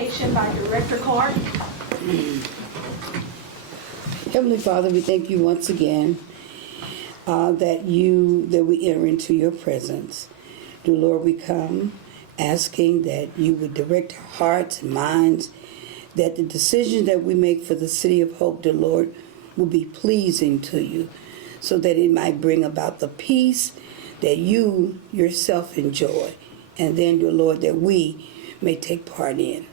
invocation by Director Clark. Heavenly Father, we thank you once again that we enter into your presence. Dear Lord, we come asking that you would direct our hearts and minds, that the decisions that we make for the City of Hope, dear Lord, will be pleasing to you, so that it might bring about the peace that you yourself enjoy, and then, dear Lord, that we may take part in.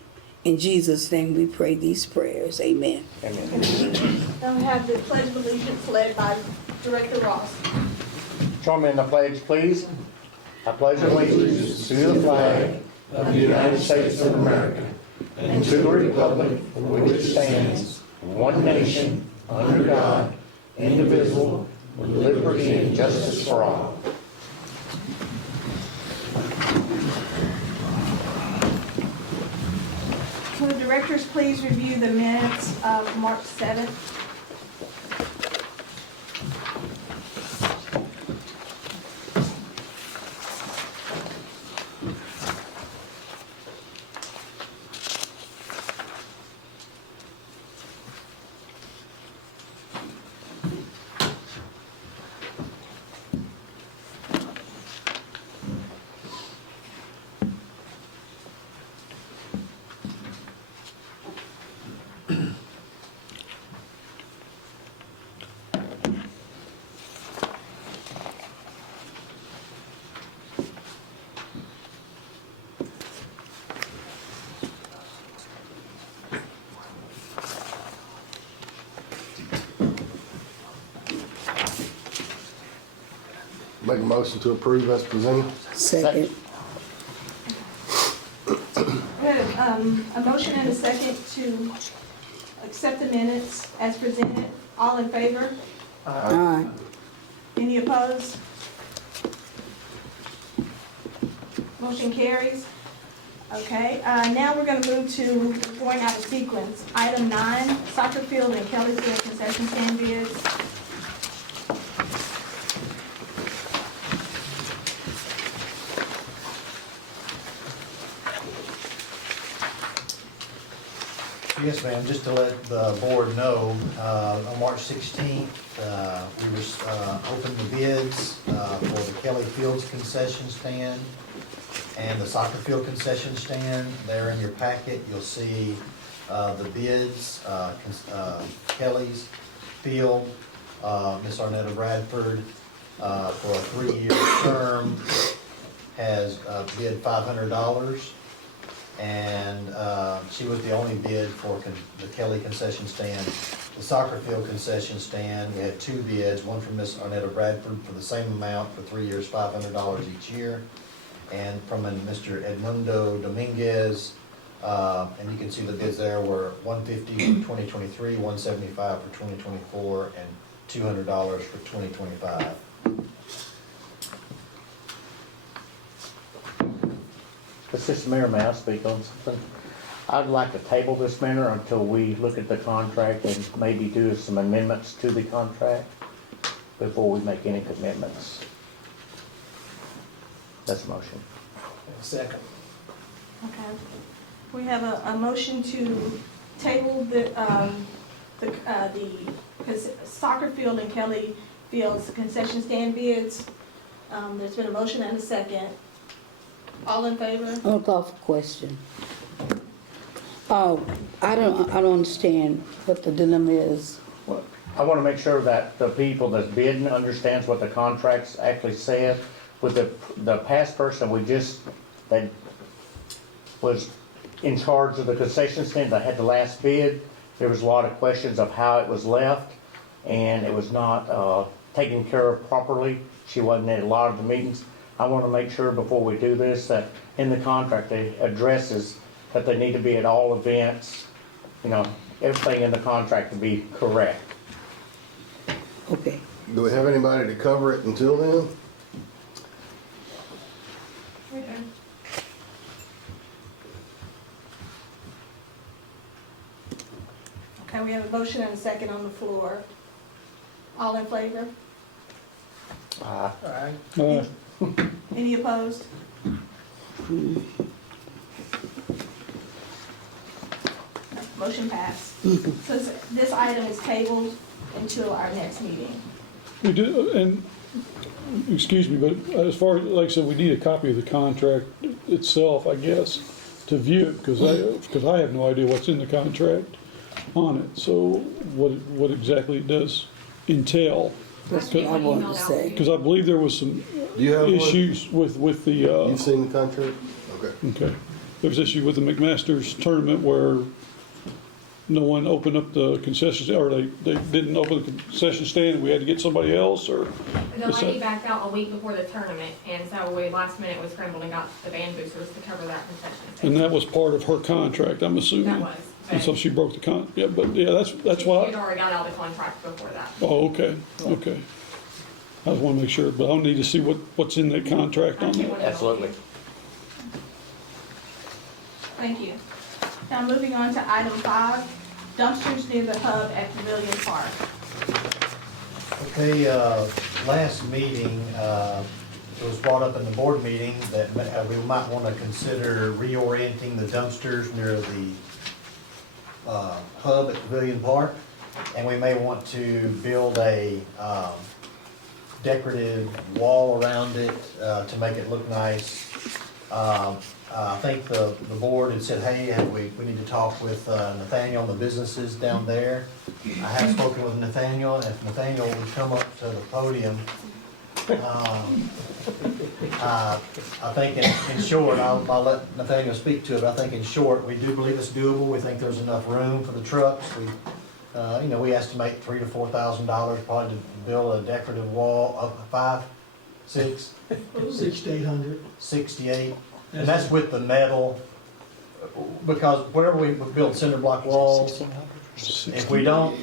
In Jesus' name we pray these prayers. Amen. Then we have the Pledge of Allegiance led by Director Ross. Join me in the pledge, please. I pledge allegiance to the flag of the United States of America and to the republic for which it stands, one nation, under God, indivisible, with liberty and justice for all. Will the directors please review the minutes of March 7th? Make a motion to approve as presented. Second. We have a motion and a second to accept the minutes as presented. All in favor? Aye. Any opposed? Motion carries. Okay, now we're going to move to going out of sequence. Item 9, soccer field and Kelly Field concession stand bids. Yes, ma'am. Just to let the board know, on March 16th, we opened the bids for the Kelly Fields concession stand and the soccer field concession stand. There in your packet, you'll see the bids. Kelly's Field, Miss Arnetta Bradford, for a 3-year term, has bid $500. And she was the only bid for the Kelly concession stand. The soccer field concession stand, we had 2 bids, one from Miss Arnetta Bradford for the same amount for 3 years, $500 each year, and from Mr. Edmundo Dominguez, and you can see the bids there were $150 for 2023, $175 for 2024, and $200 for 2025. Assistant Mayor, may I speak on something? I'd like to table this matter until we look at the contract and maybe do some amendments to the contract before we make any commitments. That's a motion. Second. Okay. We have a motion to table the soccer field and Kelly Fields concession stand bids. There's been a motion and a second. All in favor? I'll call for question. Oh, I don't understand what the dilemma is. I want to make sure that the people that's bidding understands what the contracts actually said. With the past person that was in charge of the concession stand that had the last bid, there was a lot of questions of how it was left, and it was not taken care of properly. She wasn't at a lot of the meetings. I want to make sure before we do this that in the contract it addresses that they need to be at all events, everything in the contract to be correct. Okay. Do we have anybody to cover it until then? Okay, we have a motion and a second on the floor. All in favor? Aye. Any opposed? Motion passed. So this item is tabled until our next meeting. We do, and, excuse me, but as far, like I said, we need a copy of the contract itself, I guess, to view it, because I have no idea what's in the contract on it. So what exactly it does entail. That's what I wanted to say. Because I believe there was some Do you have one? issues with the, You've seen the contract? Okay. okay. There was issue with the McMaster's tournament where no one opened up the concession, or they didn't open the concession stand, we had to get somebody else, or? The lady backed out a week before the tournament, and so we last minute was scrambled and got the band boosters to cover that concession And stand. that was part of her contract, I'm assuming? That was, And so but she broke the yeah, but yeah, that's she why, had already got out of the contract before that. oh, okay. I just wanna make sure, but I'll need to see what's in that contract on that. Absolutely. Thank you. Now moving on to item 5, dumpsters near the hub at Pavilion Park. Okay, last meeting, it was brought up in the board meeting that we might want to consider reorienting the dumpsters near the hub at Pavilion Park. And we may want to build a decorative wall around it to make it look nice. I think the board had said, hey, we need to talk with Nathaniel and the businesses down there. I have spoken with Nathaniel, and if Nathaniel would come up to the podium, I think in short, I'll let Nathaniel speak to it, but I think in short, we do believe it's doable. We think there's enough room for the trucks. We estimate $3,000 to $4,000 probably to build a decorative wall of 5, 6, 6 to 800. 68. And that's with the metal, because whenever we build cinder block walls, if we don't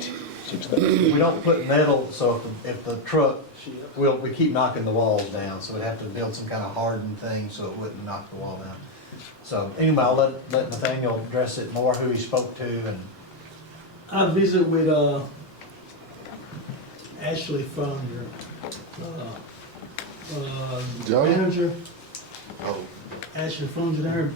put metal, so if the truck, we keep knocking the walls down, so we'd have to build some kind of hardened thing so it wouldn't knock the wall down. So anyway, I'll let Nathaniel address it more, who he spoke to, and I visited with Ashley Funger, Johnny? manager, Oh, Ashley Funger there,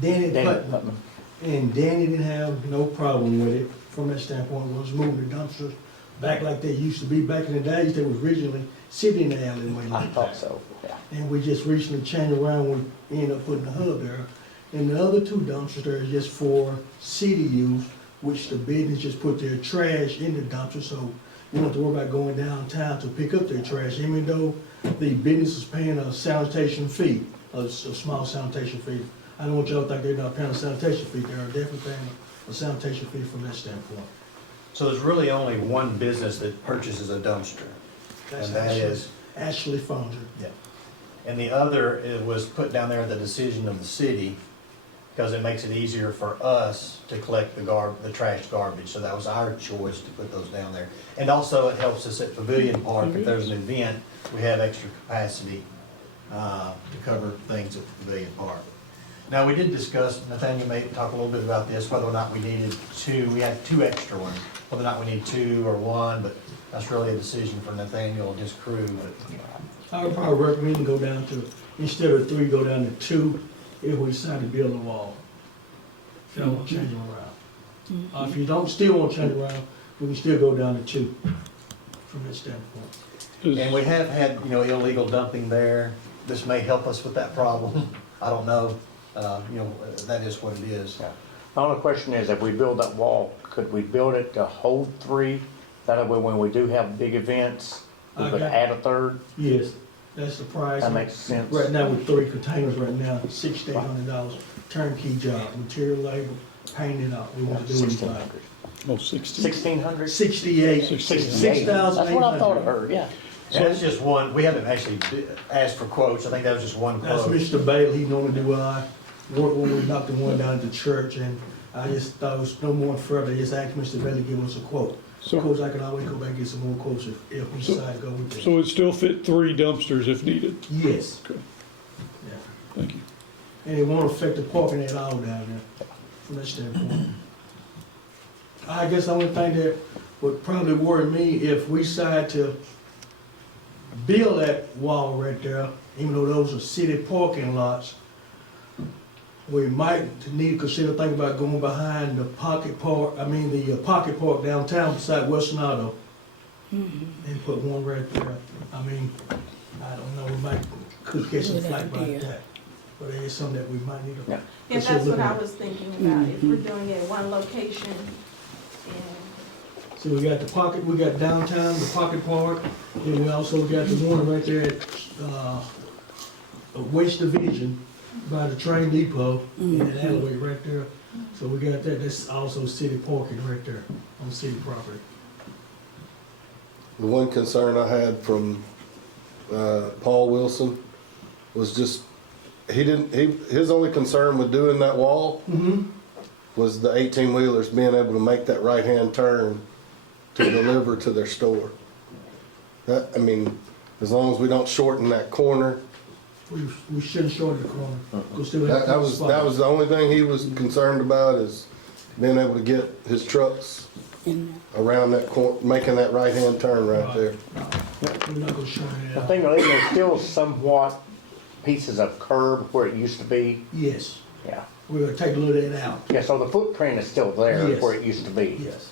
Danny Danny Putnam. Putnam. And Danny didn't have no problem with it from that standpoint, was moving the dumpsters back like they used to be back in the days. They was originally sitting in the alleyway I like thought that. so, yeah. And we just recently changed around, we ended up putting the hub there. And the other 2 dumpsters there is just for city use, which the business just put their trash in the dumpster, so you don't have to worry about going downtown to pick up their trash, even though the business is paying a sanitation fee, a small sanitation fee. I don't want y'all to think they're not paying a sanitation fee, they're definitely paying a sanitation fee from that standpoint. so there's really only one business that purchases a dumpster, That's and that is, Ashley Funger. and the other, it was put down there at the decision of the city, because it makes it easier for us to collect the trash garbage, so that was our choice to put those down there. And also, it helps us at Pavilion Park, if there's an event, we have extra capacity to cover things at Pavilion Park. Now, we did discuss, Nathaniel may talk a little bit about this, whether or not we needed 2, we had 2 extra ones, whether or not we need 2 or 1, but that's really a decision for Nathaniel and his crew, but I would probably recommend go down to, instead of 3, go down to 2, if we decide to build a wall. If y'all want to change them around. If you don't, still want to change it around, we can still go down to 2, from that standpoint. And we have had, illegal dumping there. This may help us with that problem. I don't know. That is what it is. Yeah. The only question is, if we build that wall, could we build it to hold 3? That way, when we do have big events, we could Okay. add a 3rd? Yes, that's the price. That makes sense. Right now with 3 containers right now, $6,000 to $800, turnkey job, material labor, paint it up. We want to do anything. 1,600. Oh, 60. 1,600? 68, 68. That's what I thought I heard, yeah. And that's just one, we haven't actually asked for quotes. I think that was just one That's quote. Mr. Bailey, he normally do work when we knocked the one down at the church, and I just thought it was no more further, just asked Mr. Bailey to give us a quote. So- Of course, I can always go back and get some more quotes if we decide to go with it. So it still fit 3 dumpsters if needed? Yes. Okay. Yeah. Thank you. And it won't affect the parking at all down there, from that standpoint. I guess the only thing that would probably worry me if we decide to build that wall right there, even though those are city parking lots, we might need to consider thinking about going behind the pocket park, the pocket park downtown beside Western Auto. And put one right there. I mean, I don't know, we might, could catch some Good flack about idea. that. But it is something that we might need to. Yeah. Yeah, consider that's what looking I at. was thinking about, if we're doing it at one location, and So we got the pocket, we got downtown, the pocket park, and we also got the one right there at, Waste Division by the train depot in that alleyway right there. So we got that, that's also city parking right there on city property. The one concern I had from, Paul Wilson was just, his only concern with doing that wall was the 18-wheelers being able to make that right-hand turn to deliver to their store. That, I mean, as long as we don't shorten that corner, We shouldn't short the corner. We'll still have that was the only thing he was concerned about, is being able to get his trucks around that corner, making that right-hand turn right there. We're not gonna short it The out. thing is, there's still somewhat pieces of curb where it used to be. Yes, Yeah. we're gonna take a little of that out. Yeah, so the footprint is still there Yes. where it used to be. Yes.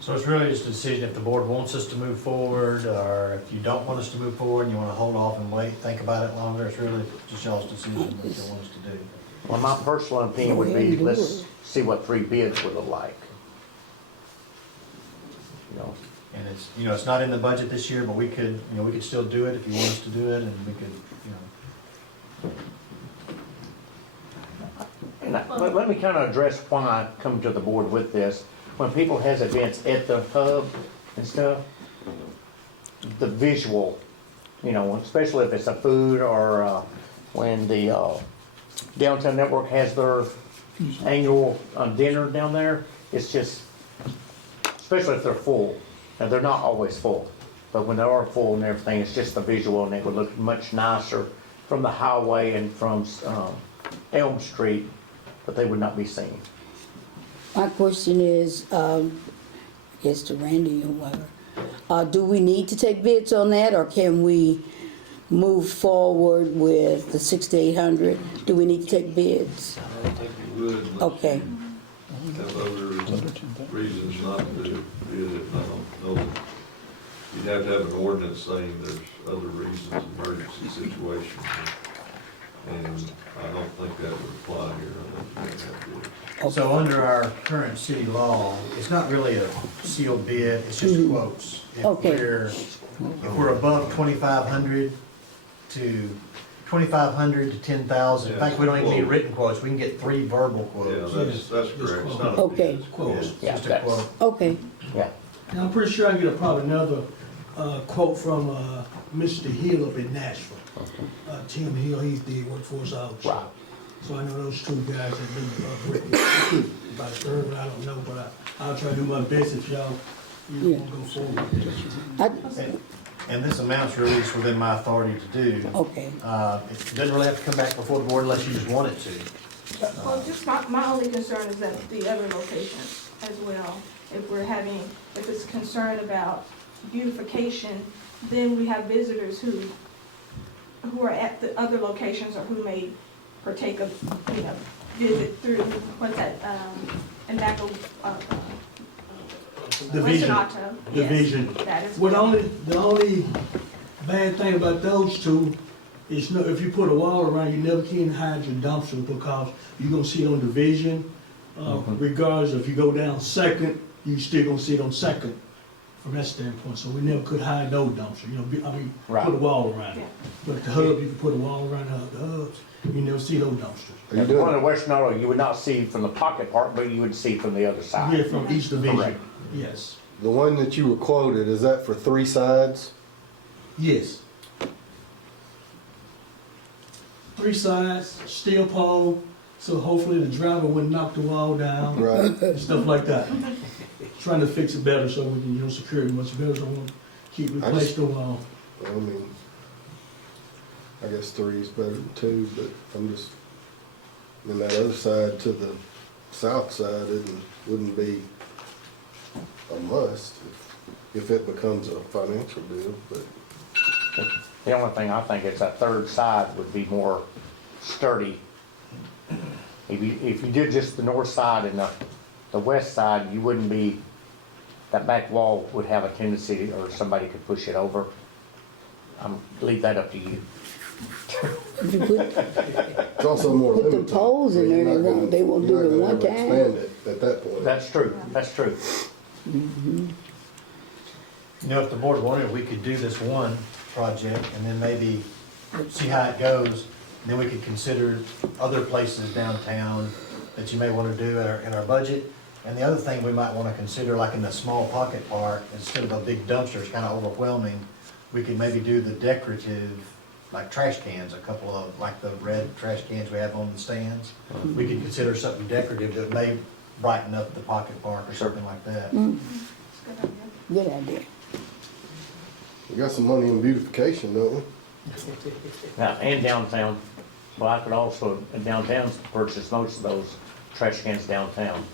So it's really just a decision if the board wants us to move forward, or if you don't want us to move forward and you wanna hold off and wait, think about it longer. It's really just y'all's decision what you want us to do. Well, my personal opinion would be, let's see what 3 bids would look like. You know, And it's, it's not in the budget this year, but we could still do it if you want us to do it, and we could, and let me kind of address why I come to the board with this. When people has events at the hub and stuff, the visual, especially if it's a food or when the Downtown Network has their annual dinner down there, it's just, especially if they're full. Now, they're not always full, but when they are full and everything, it's just the visual, and it would look much nicer from the highway and from Elm Street, but they would not be seen. My question is, I guess to Randy or whoever, do we need to take bids on that, or can we move forward with the 6,800? Do we need to take bids? I don't think you would, unless Okay, you have other reasons not to bid it. I don't know that you'd have to have an ordinance saying there's other reasons, emergency situations. And I don't think that would apply here. I don't think that would. So under our current city law, it's not really a sealed bid, it's just quotes. Okay. If we're above 2,500 to 10,000, in fact, we don't even need written quotes, we can get 3 verbal Yeah, quotes. that's correct. It's not a Okay. bid. Quotes. Yeah, Just a that's- quote. okay, Yeah, And I'm pretty sure I get probably another quote from Mr. Hill up in Nashville. Tim Hill, he did work for us out. Right. So I know those 2 guys that do written about the third one, I don't know, but I'll try to do my best if y'all Yeah. want to go forward with that. And this amount's released within my authority to do. okay. It doesn't really have to come back before the board unless you just want it to. well, just my only concern is that the other locations as well. If it's concerned about beautification, then we have visitors who are at the other locations or who may partake of, visit through, what's that, in back of, Western Division. Auto. Yes, Division. that is. Well, the only bad thing about those 2 is if you put a wall around, you never can hide your dumpster because you're gonna see it on Division. Regardless if you go down Second, you still gonna see it on Second from that standpoint. So we never could hide those dumpsters, Right. put a wall around Yeah. it. But at the hub, you can put a wall around the hubs, you never see those dumpsters. Are you the one doing, in Western Auto, you would not see from the pocket park, but you would see from the other side. Yeah, from each division, Correct. yes, the one that you were quoted, is that for 3 sides? yes. 3 sides, steel pole, so hopefully the driver wouldn't knock the wall down. Right. And stuff like that. Trying to fix it better so we can, secure it much better, so we won't keep replacing the wall. I mean, I guess 3 is better than 2, but I'm just, and that other side to the south side wouldn't be a must if it becomes a financial deal, but. The only thing I think is that third side would be more sturdy. If you did just the north side and the west side, you wouldn't be, that back wall would have a tendency, or somebody could push it over. Leave that up to you. If you put, It's also more Put the limited. poles in there, You're not they won't do you're it not one gonna time. ever Expand it at that point. That's true, that's true. You know, if the board wanted, we could do this one project and then maybe see how it goes. Then we could consider other places downtown that you may want to do in our budget. And the other thing we might want to consider, like in the small pocket park, instead of a big dumpster, it's kind of overwhelming, we could maybe do the decorative, like trash cans, a couple of, like the red trash cans we have on the stands. We could consider something decorative that may brighten up the pocket park or something like that. good idea. We got some money in beautification, don't we? Now, and downtown, well, I could also, in downtown, purchase most of those trash cans downtown.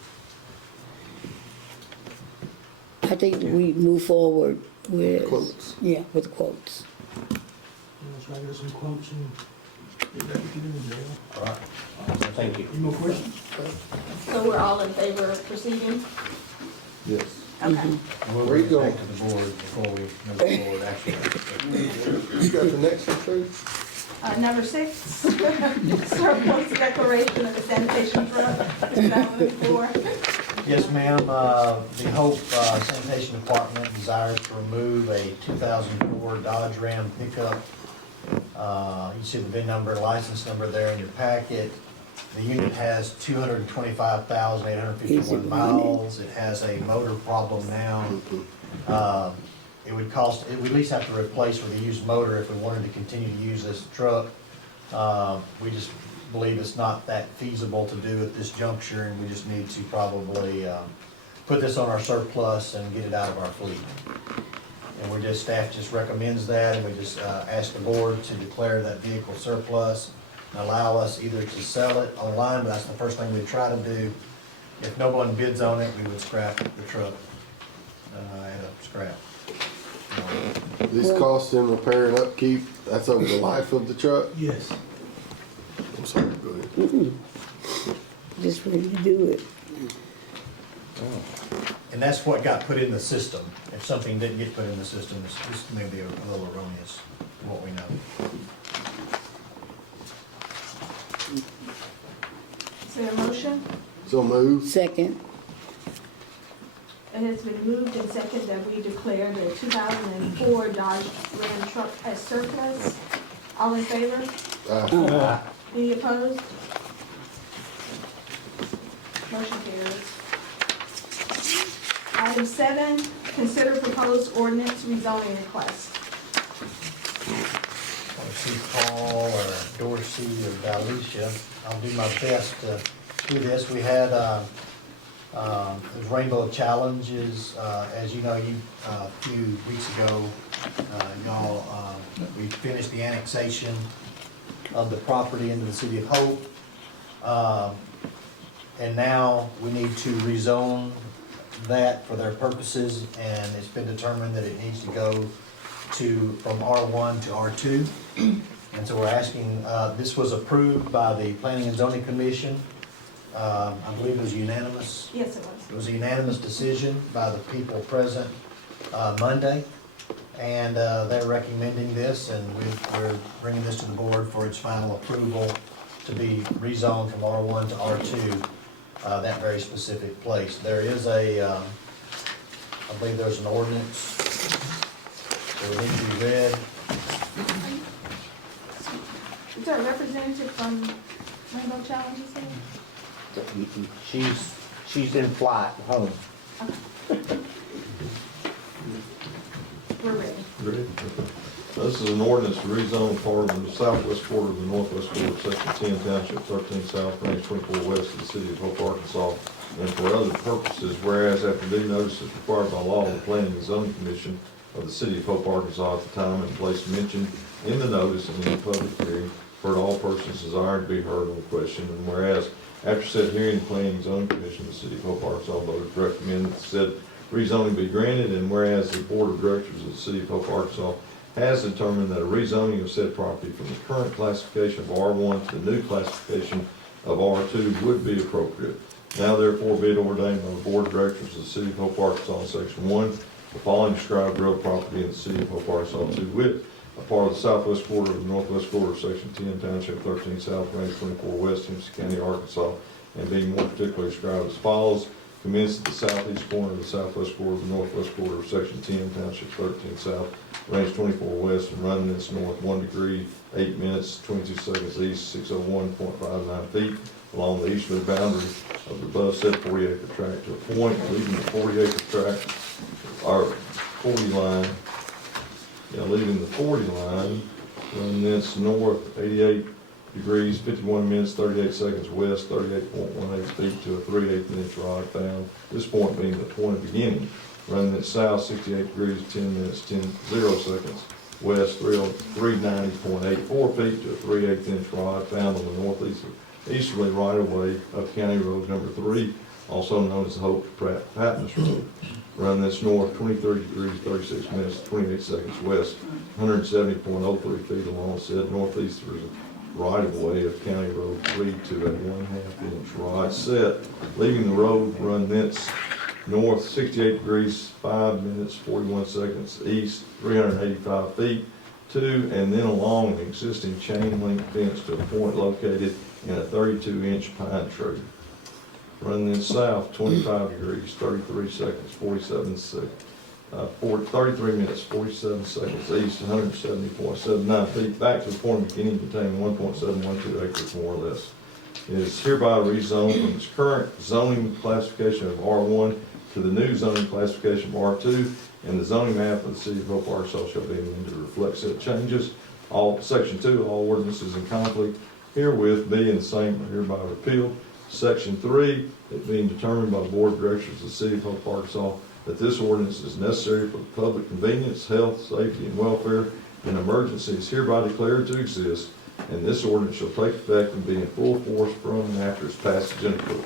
I think we move forward with, Quotes. yeah, with quotes. Let's try to get some quotes and get that to you, Joe. All right. Thank you. Any more questions? So we're all in favor of proceeding? Yes. Okay. And we'll Where you bring it going? back to the board before we move forward, actually. You got the next one, too? Number 6, surplus declaration of the sanitation truck, 2004. Yes, ma'am, the Hope Sanitation Department desires to remove a 2004 Dodge Ram pickup. You see the VIN number and license number there in your packet. The unit has 225,851 miles. It has a motor problem now. It would cost, we at least have to replace with a used motor if we wanted to continue to use this truck. We just believe it's not that feasible to do at this juncture, and we just need to probably put this on our surplus and get it out of our fleet. And staff just recommends that, and we just ask the board to declare that vehicle surplus and allow us either to sell it online, but that's the first thing we try to do. If no one bids on it, we would scrap the truck at a scrap. These costs in repair and upkeep, that's over the life of the truck? Yes. I'm sorry, go ahead. Just ready to do it. And that's what got put in the system. If something didn't get put in the system, this may be a little erroneous, from what we know. Is there a motion? So move. Second, It has been moved and seconded that we declare the 2004 Dodge Ram truck as surplus. All in favor? Any opposed? Motion carries. Item 7, consider proposed ordinance rezoning request. Want to see Paul or Dorsey or Valicia, I'll do my best to do this. We had, there's Rainbow Challenges, as you know, a few weeks ago, y'all, we finished the annexation of the property into the city of Hope. And now we need to rezone that for their purposes, and it's been determined that it needs to go from R1 to R2. And so we're asking, this was approved by the Planning and Zoning Commission. I believe it was unanimous. Yes, it was. It was a unanimous decision by the people present Monday. And they're recommending this, and we're bringing this to the board for its final approval to be rezoned from R1 to R2, that very specific place. There is I believe there's an ordinance that would need to be read. Is there a representative from Rainbow Challenges here? She's in flight home. We're ready. Ready? This is an ordinance to rezone part of the southwest quarter of the northwest quarter, section 10, township 13 south, range 24 west of the city of Hope, Arkansas, and for other purposes, whereas after due notice is required by law, the Planning and Zoning Commission of the city of Hope, Arkansas, at the time and place mentioned in the notice and in the public hearing, heard all persons desiring to be heard on the question, and whereas after said hearing, the Planning and Zoning Commission of the city of Hope, Arkansas voted to recommend that said rezoning be granted, and whereas the Board of Directors of the city of Hope, Arkansas has determined that a rezoning of said property from the current classification of R1 to the new classification of R2 would be appropriate. Now therefore be it ordained by the Board of Directors of the City of Hope, Arkansas, in Section 1, the following described real property in the City of Hope, Arkansas, to wit, a part of the southwest quarter of the northwest quarter of Section 10, Township 13 South, Range 24 West, Hempstead County, Arkansas, and being more particularly described as follows: commence at the southeast corner of the southwest quarter of the northwest quarter of Section 10, Township 13 South, Range 24 West, and run thence north 1 degree, 8 minutes, 22 seconds east, 601.59 feet, along the easterly boundary of the above said 40-acre tract to a point leaving the 40-acre tract, or 40 line, leaving the 40 line, run thence north 88 degrees, 51 minutes, 38 seconds west, 38.18 feet to a 3/8 inch rod found, this point being the point of beginning. Run thence south 68 degrees, 10 minutes, 0 seconds west, 390.84 feet to a 3/8 inch rod found on the northeasterly right-of-way of County Road number 3, also known as the Hope Pratt Patmos Road. Run this north 23 degrees, 36 minutes, 28 seconds west, 170.03 feet along said northeasterly right-of-way of County Road 3 to a 1/2 inch rod set. Leaving the road, run thence north 68 degrees, 5 minutes, 41 seconds east, 385 feet to, and then along an existing chain link fence to a point located in a 32-inch pine tree. Run then south 25 degrees, 33 seconds, 33 minutes, 47 seconds east, 170.79 feet back to the point of beginning containing 1.712 acres more or less. It is hereby rezoned from its current zoning classification of R1 to the new zoning classification of R2, and the zoning map of the City of Hope, Arkansas shall be amended to reflect said changes. Section 2, all ordinances in conflict herewith be and the same are hereby repealed. Section 3, it being determined by the Board of Directors of the City of Hope, Arkansas, that this ordinance is necessary for the public convenience, health, safety, and welfare, an emergency is hereby declared to exist, and this ordinance shall take effect and be in full force from and after its passage into court.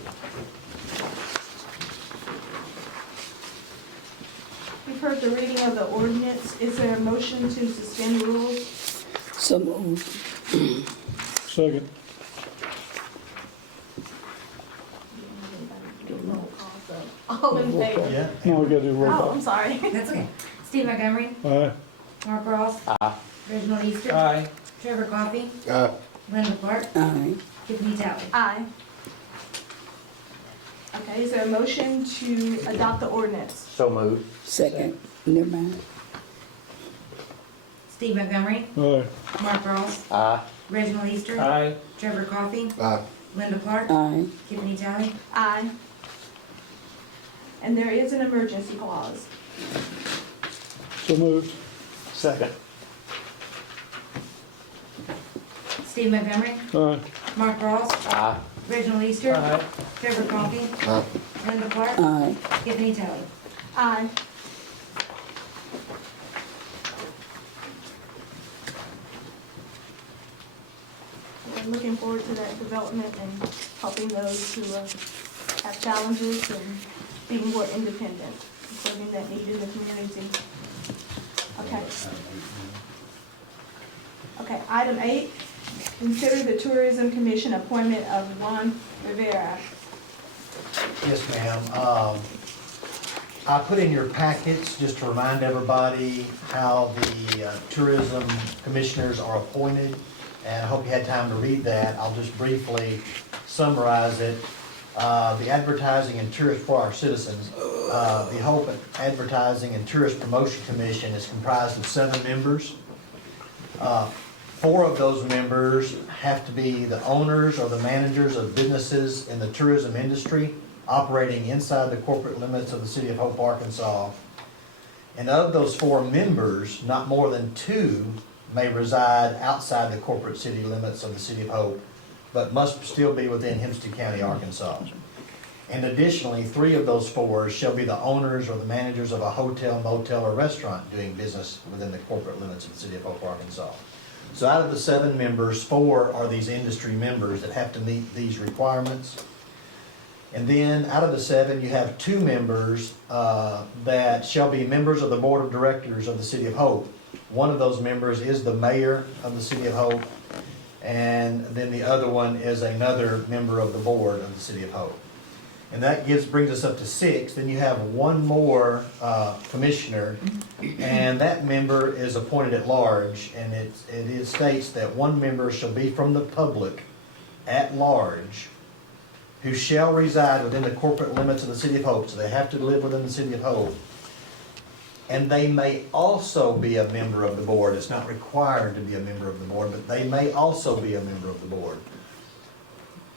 We've heard the reading of the ordinance. Is there a motion to suspend rules? So moved. Second. All in favor? Yeah. No, we gotta do roll Oh, call. I'm sorry. That's okay. Steve Montgomery, Aye. Mark Ross. Aye. Reginald Easter. Aye. Trevor Coffey, Aye. Linda Clark, Aye. Tiffany Talley. Aye. Okay, is there a motion to adopt the ordinance? So moved. Second. Never mind. Steve Montgomery, Aye. Mark Ross, Aye. Reginald Easter. Aye. Trevor Coffey, Aye. Linda Clark, Aye. Tiffany Talley. Aye. And there is an emergency clause. So moved. Second. Steve Montgomery, Aye. Mark Ross, Aye. Reginald Easter. Aye. Trevor Coffey, Aye. Linda Clark, Aye. Tiffany Talley. Aye. We're looking forward to that development and helping those who have challenges and being more independent, serving that need in the community. Okay. Okay, item 8, consider the Tourism Commission appointment of Juan Rivera. Yes, ma'am. I put in your packets, just to remind everybody how the tourism commissioners are appointed, and I hope you had time to read that. I'll just briefly summarize it. The Advertising and Tourist for our citizens, the Hope Advertising and Tourist Promotion Commission is comprised of 7 members. 4 of those members have to be the owners or the managers of businesses in the tourism industry operating inside the corporate limits of the City of Hope, Arkansas. And of those 4 members, not more than 2 may reside outside the corporate city limits of the City of Hope, but must still be within Hempstead County, Arkansas. And additionally, 3 of those 4 shall be the owners or the managers of a hotel, motel, or restaurant doing business within the corporate limits of the City of Hope, Arkansas. So out of the 7 members, 4 are these industry members that have to meet these requirements. And then out of the 7, you have 2 members that shall be members of the Board of Directors of the City of Hope. One of those members is the mayor of the City of Hope, and then the other one is another member of the board of the City of Hope. And that brings us up to 6. Then you have one more commissioner, and that member is appointed at large, and it states that one member shall be from the public at large, who shall reside within the corporate limits of the City of Hope, so they have to live within the City of Hope. And they may also be a member of the board. It's not required to be a member of the board, but they may also be a member of the board.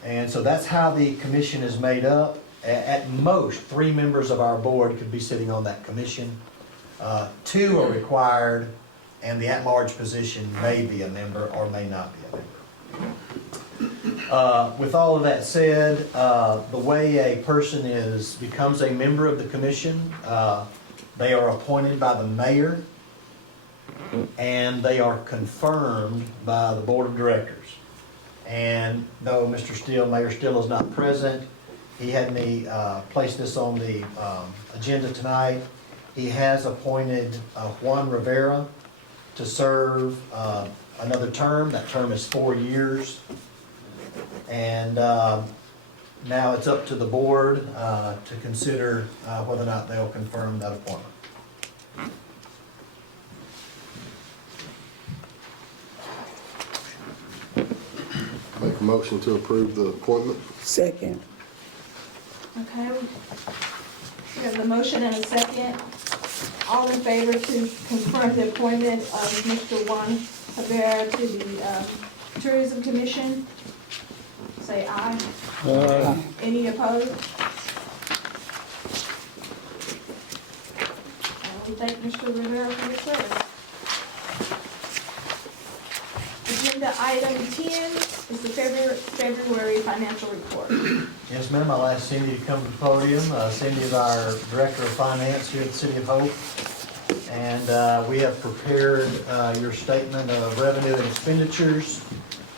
And so that's how the commission is made up. At most, 3 members of our board could be sitting on that commission. 2 are required, and the at-large position may be a member or may not be a member. With all of that said, the way a person becomes a member of the commission, they are appointed by the mayor, and they are confirmed by the board of directors. And though Mr. Steele, Mayor Steele, is not present, he had me place this on the agenda tonight. He has appointed Juan Rivera to serve another term. That term is 4 years. And now it's up to the board to consider whether or not they'll confirm that appointment. Make a motion to approve the appointment. Second. Okay, we have the motion and a second. All in favor to confirm the appointment of Mr. Juan Rivera to the Tourism Commission? Say aye. Any opposed? We thank Mr. Rivera for his service. Agenda item 10 is the February financial report. Yes, ma'am. I'll ask Cindy to come to the podium. Cindy is our Director of Finance here at the City of Hope. And we have prepared your statement of revenue and expenditures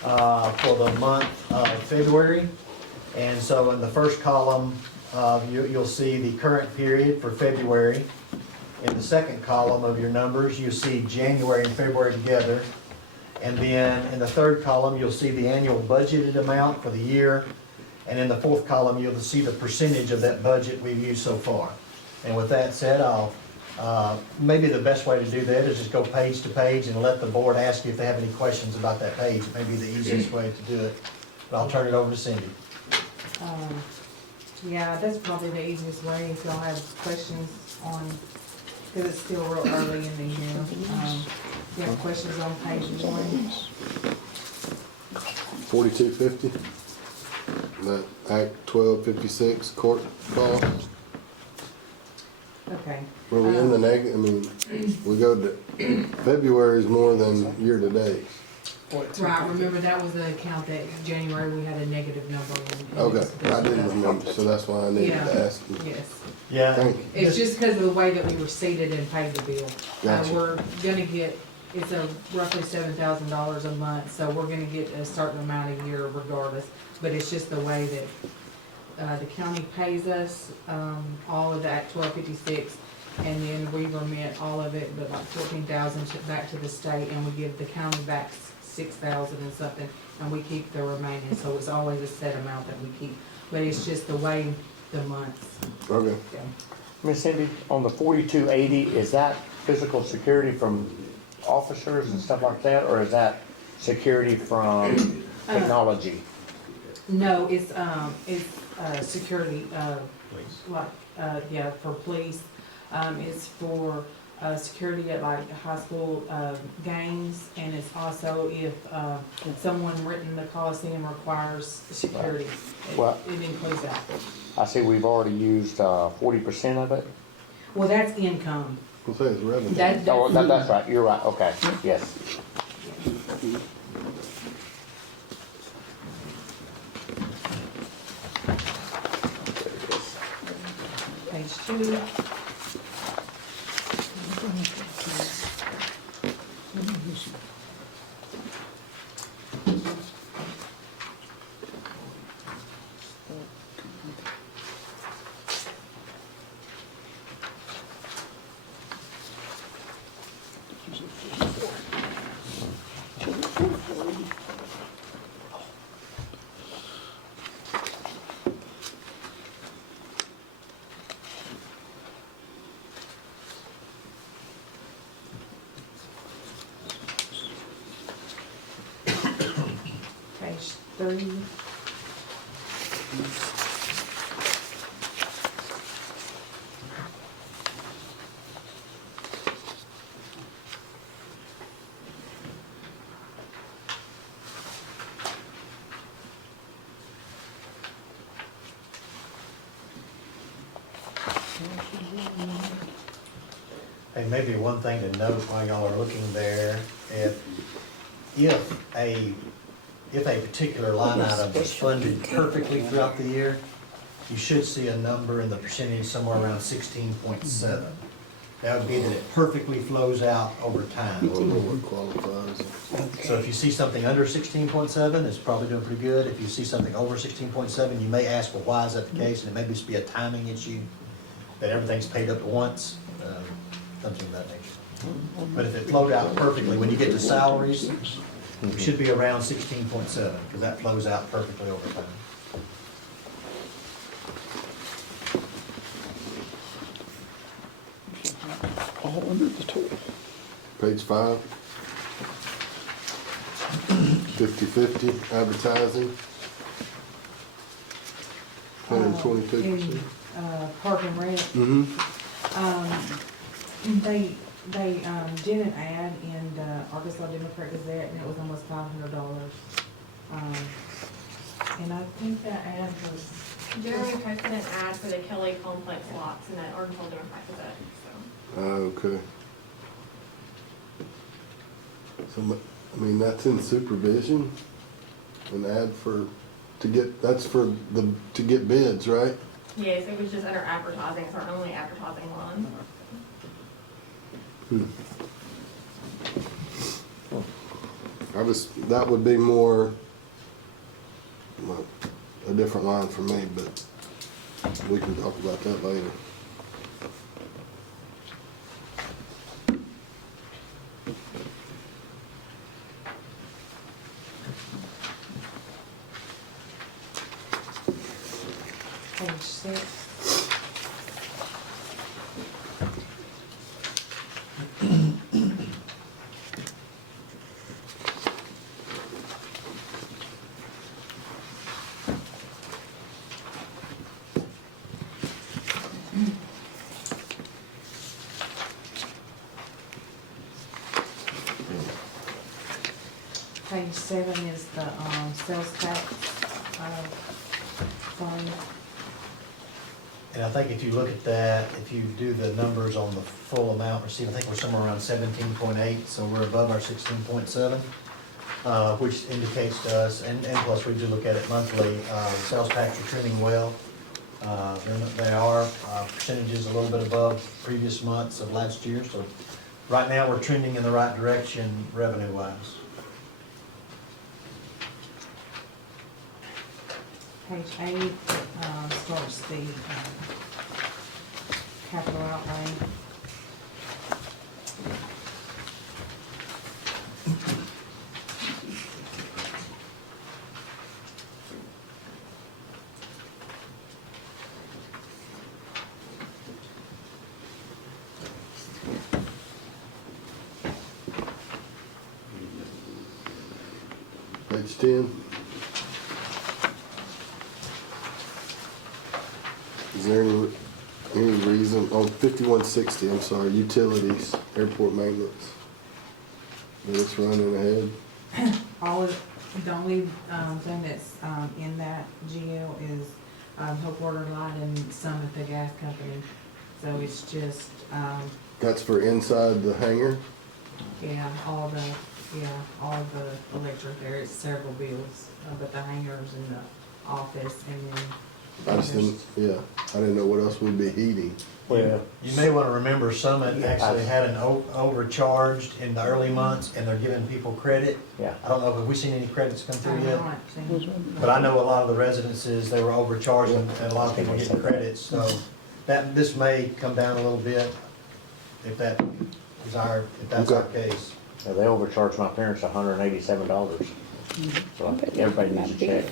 for the month of February. And so in the first column, you'll see the current period for February. In the second column of your numbers, you'll see January and February together. And then in the third column, you'll see the annual budgeted amount for the year. And in the fourth column, you'll see the percentage of that budget we've used so far. And with that said, maybe the best way to do that is just go page to page and let the board ask you if they have any questions about that page. It may be the easiest way to do it. But I'll turn it over to Cindy. Yeah, that's probably the easiest way if y'all have questions on, because it's still real early in the year. If you have questions on page 1. 4250. That Act 1256 court call. Okay. Were we in the negative? I mean, we go to February's more than year to date. Right, remember that was the account that January we had a negative number in. Okay, I didn't remember, so that's why I needed to ask you. Yes. Yeah. Thank you. It's just because of the way that we received it and paid the bill. Gotcha. We're gonna get, it's a roughly $7,000 a month, so we're gonna get a certain amount a year regardless. But it's just the way that the county pays us, all of that 1256, and then we remit all of it, but like 14,000 back to the state, and we give the county back 6,000 and something, and we keep the remaining. So it's always a set amount that we keep, but it's just the way the months. Okay. go. Miss Cindy, on the 4280, is that physical security from officers and stuff like that, or is that security from technology? No, it's security, like, yeah, for police. It's for security at like high school games, and it's also if someone written the Coliseum requires security. Well- It includes that. I see we've already used 40% of it. Well, that's income. We'll say it's revenue. Oh, that's right, you're right, okay, yes. Page 2. page 3. Hey, maybe one thing to note while y'all are looking there, if a particular line item is funded perfectly throughout the year, you should see a number in the percentage somewhere around 16.7. That would be that it perfectly flows out over time. I don't know what qualifies. So if you see something under 16.7, it's probably doing pretty good. If you see something over 16.7, you may ask, well, why is that the case? And it may just be a timing issue, that everything's paid up at once, something of that nature. But if it flowed out perfectly, when you get to salaries, it should be around 16.7, because that flows out perfectly over time. All under the total. Page 5. 50/50 advertising. 122%. In, Park and Rec, Mm-hmm. they did an ad in the Arkansas Democrat Gazette, and it was almost $500. And I think that ad was, Jeremy posted an ad for the Kelly Complex lots in the Arkansas Democrat Gazette, so. Okay. So, I mean, that's in supervision, an ad to get bids, right? Yes, it was just under advertising, it's our only advertising line. That would be more, well, a different line for me, but we can talk about that later. page 6. Page 7 is the sales tax fund. And I think if you look at that, if you do the numbers on the full amount received, I think we're somewhere around 17.8, so we're above our 16.7, which indicates to us, and plus we do look at it monthly, sales tax are trending well. They are percentages a little bit above previous months of last year, so right now we're trending in the right direction revenue-wise. Page 8 starts the capital outlay. Page 10. Is there any reason, on 5160, I'm sorry, utilities, airport maintenance, that it's running ahead? The only thing that's in that GL is Hope Water Line and Summit, the gas company. So it's just, That's for inside the hangar? all the electric there, it's several bills, but the hangars in the office and then. I just didn't, I didn't know what else would be heating. Well, You may want to remember Summit actually had an overcharged in the early months, and they're giving people credit. yeah. I don't know, have we seen any credits come through yet? But But I know a lot of the residences, they were overcharged, and a lot of people getting credits, so this may come down a little bit if that's our case. Yeah, they overcharged my parents $187. So I think everybody needs to check.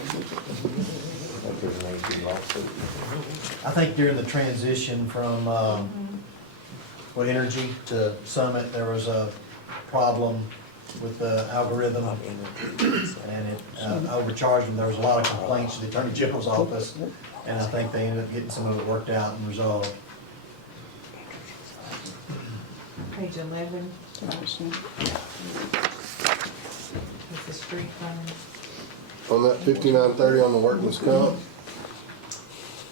That's an amazing lawsuit. I think during the transition from, Energy to Summit, there was a problem with the algorithm, and it overcharged them. There was a lot of complaints to the Attorney General's office, and I think they ended up getting some of it worked out and resolved. Page 11. With the street fund. On that 5930 on the workman's comp,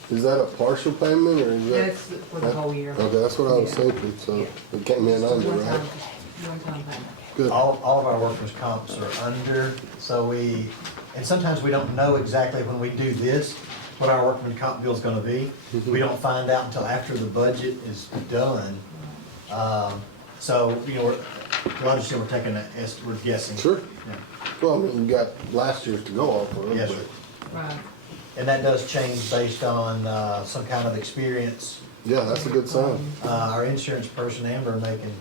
is that a partial payment or is that? That's for the whole year. Okay, that's what I was Yeah. thinking, so it came in under, right? One-time payment. Good. All of our workers' comps are under, so and sometimes we don't know exactly when we do this, what our workman comp bill's gonna be. We don't find out until after the budget is done. So, we're taking we're guessing. Sure. Yeah. Well, I mean, you got last year's to go off of. Yes, but- sir. Right. And that does change based on some kind of experience. Yeah, that's a good sign. Our insurance person, Amber, may can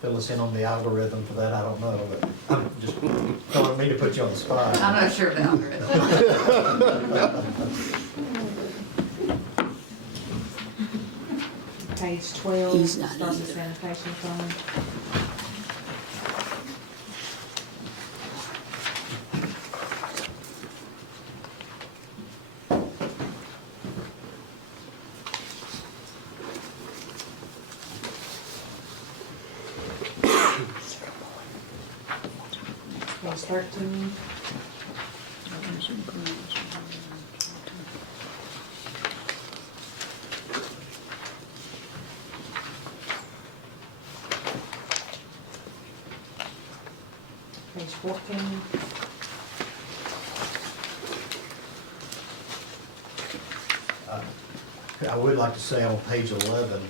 fill us in on the algorithm for that, I don't know, but I'm just, don't want me to put you on the spot. I'm not sure of the algorithm. Page 12, He's not starts in with sanitation fund. Page 13. Page 14. I would like to say on page 11,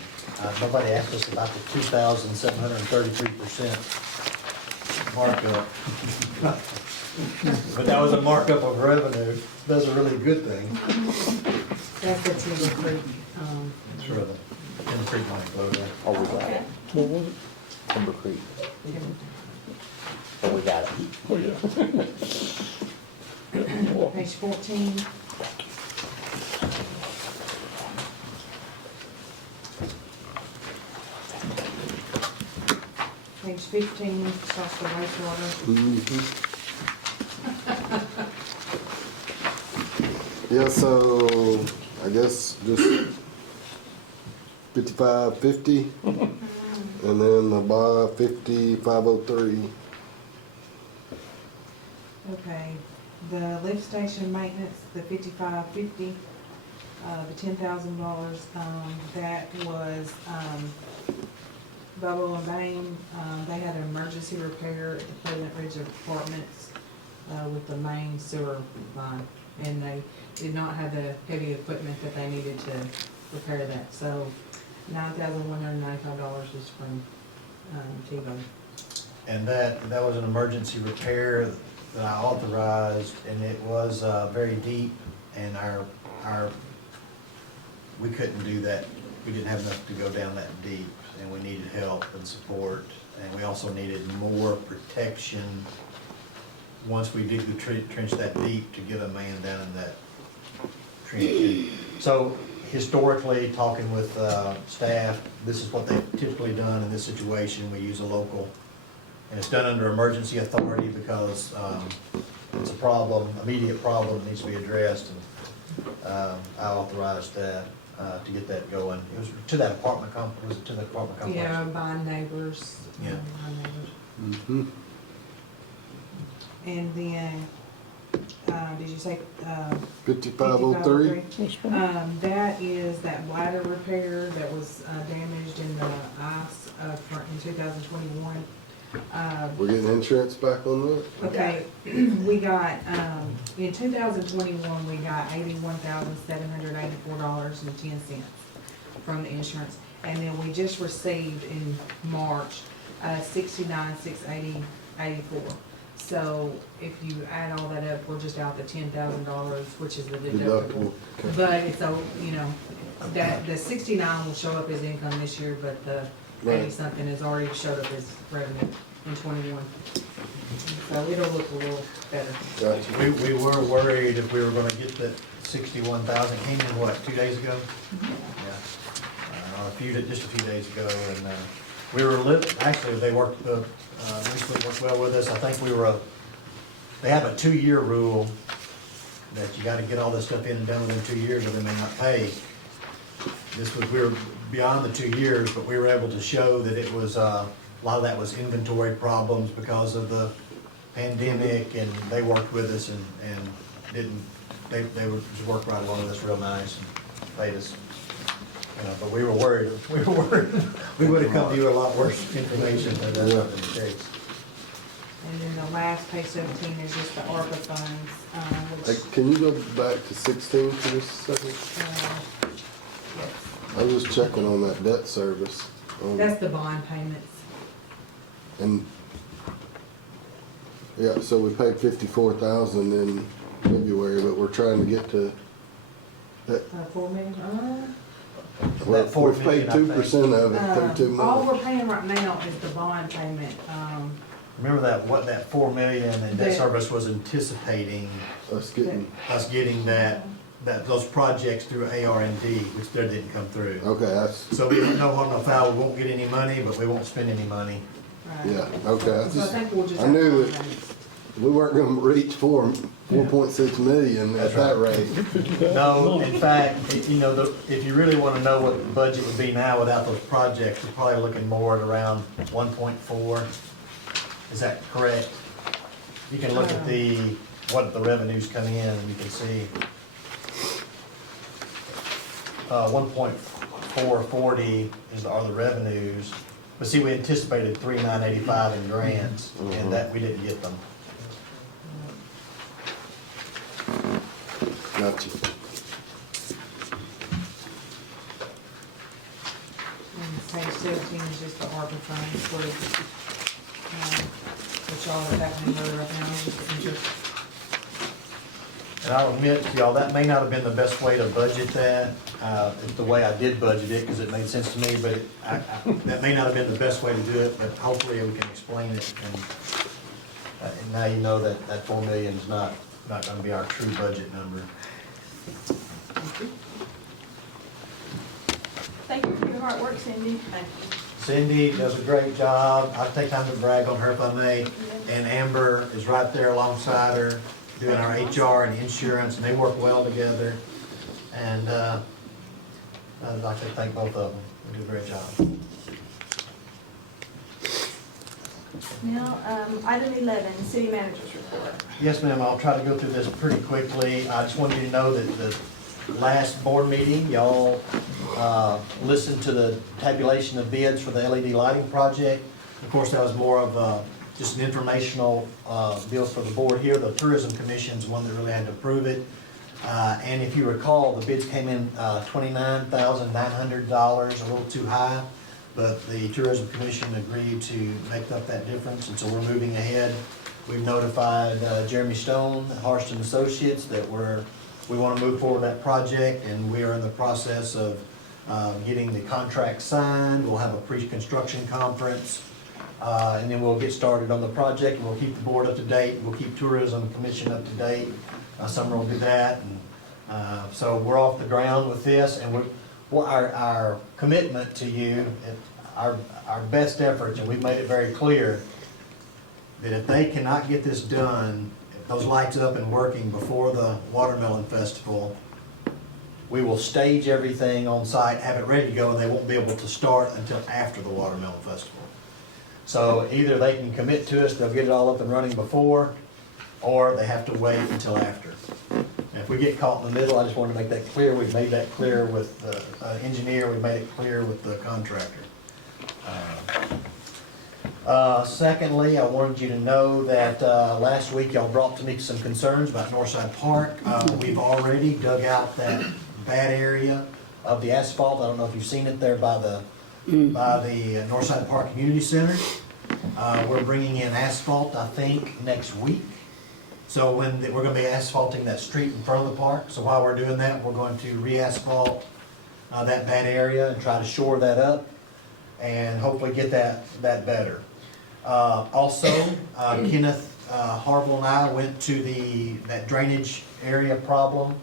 nobody asked us about the 2,733% markup. But that was a markup of revenue. That's a really good thing. That's the Timber Creek. Sure, the Timber Creek money flow there. Oh, we got it. What was it? Timber Creek. Timber- Oh, we got it. Oh, yeah. Page 14. Page 15, starts the wastewater. Yeah, so I guess just 5550 and then the buy 5503. Okay, the lift station maintenance, the 5550, the $10,000, that was, Bubble and Bain, they had an emergency repair at the Pleasant Ridge Apartments, with the main sewer line, and they did not have the heavy equipment that they needed to repair that, so $9,195 is from, T-Bone. And that was an emergency repair that I authorized, and it was very deep, and we couldn't do that. We didn't have enough to go down that deep, and we needed help and support, and we also needed more protection once we dig the trench that deep to get a man down in that trench. So historically, talking with staff, this is what they've typically done in this situation. We use a local, and it's done under emergency authority because it's a problem, immediate problem that needs to be addressed. And I authorized that to get that going. It was to that apartment complex. Was it to that apartment complex? Yeah, by neighbors. Yeah. By neighbors. Mm-hmm. And then, did you say, 5503. 5503? That is that bladder repair that was damaged in the ice in 2021. We're getting insurance back on that? Okay, we got, in 2021, we got $81,784.10 from the insurance. And then we just received in March, $69,680.84. So if you add all that up, we're just out the $10,000, which is the deductible. Okay. But it's, that, the 69 will show up as income this year, but the Right. 80-something has already showed up as revenue in 21. So it'll look a little better. Gotcha. We were worried if we were gonna get that 61,000, came in what, 2 days ago? Yeah, just a few days ago, and We were actually, they worked, recently worked well with us. I think they have a 2-year rule that you gotta get all this stuff in and done within 2 years or they may not pay. We were beyond the 2 years, but we were able to show that it was, a lot of that was inventory problems because of the pandemic, and they worked with us and they just worked right along with us real nice and paid us. But we were worried, we would have come to you with a lot worse information than that's not the case. And then the last page 17 is just the ARPA funds, Hey, which, can you go back to 16 for just a second? yes, I was just checking on that debt service. that's the bond payments. And, yeah, so we paid 54,000 in February, but we're trying to get to, that, 4 million, well, That 4 we've paid million, I think. 2% of it, 32 all million. we're paying right now is the bond payment, Remember that 4 million and debt The- service was anticipating Us getting, us getting those projects through AR&D, which there didn't come through. okay, that's, So we don't know what no foul, we won't get any money, but we won't spend any money. right? yeah, okay. I So I just, think we'll just. I have knew bond that- payments. we weren't gonna reach 4.6 million at That's that right. rate. 50,000 No, a in month. fact, if you really wanna know what the budget would be now without those projects, you're probably looking more at around 1.4. Is that correct? You can look at what the revenues come in and you can see. 1.440 are the revenues, but see, we anticipated 3,985 in grants, and that, we didn't get them. Gotcha. And page 17 is just the ARPA funds, which y'all are having in right now, just the interest. And I'll admit to y'all, that may not have been the best way to budget that, the way I did budget it, because it made sense to me, but that may not have been the best way to do it, but hopefully we can explain it, and now you know that 4 million is not gonna be our true budget number. Thank you for your hard work, Cindy. Cindy does a great job, I'll take time to brag on her if I may, and Amber is right there alongside her, doing our HR and insurance, and they work well together, and, I'd like to thank both of them, they do a great job. Now, item 11, city manager's report. Yes, ma'am, I'll try to go through this pretty quickly. I just wanted you to know that the last board meeting, y'all listened to the tabulation of bids for the LED lighting project. Of course, that was more of just an informational deal for the board here. The Tourism Commission's one that really had to approve it. And if you recall, the bids came in $29,900, a little too high. But the Tourism Commission agreed to make up that difference, and so we're moving ahead. We've notified Jeremy Stone, Harston Associates, that we want to move forward that project, and we are in the process of getting the contract signed. We'll have a pre-construction conference, and then we'll get started on the project, and we'll keep the board up to date. We'll keep Tourism Commission up to date. Summer will do that, and so we're off the ground with this, and our commitment to you, our best efforts, and we've made it very clear that if they cannot get this done, if those lights up and working before the Watermelon Festival, we will stage everything on site, have it ready to go, and they won't be able to start until after the Watermelon Festival. So either they can commit to us, they'll get it all up and running before, or they have to wait until after. And if we get caught in the middle, I just wanted to make that clear. We've made that clear with the engineer, we made it clear with the contractor. Secondly, I wanted you to know that last week y'all brought to me some concerns about Northside Park. We've already dug out that bad area of the asphalt. I don't know if you've seen it there by the Northside Park Community Center. We're bringing in asphalt, I think, next week. So we're gonna be asphalting that street in front of the park. So while we're doing that, we're going to re-asphalt that bad area and try to shore that up and hopefully get that better. Also, Kenneth Harville and I went to that drainage area problem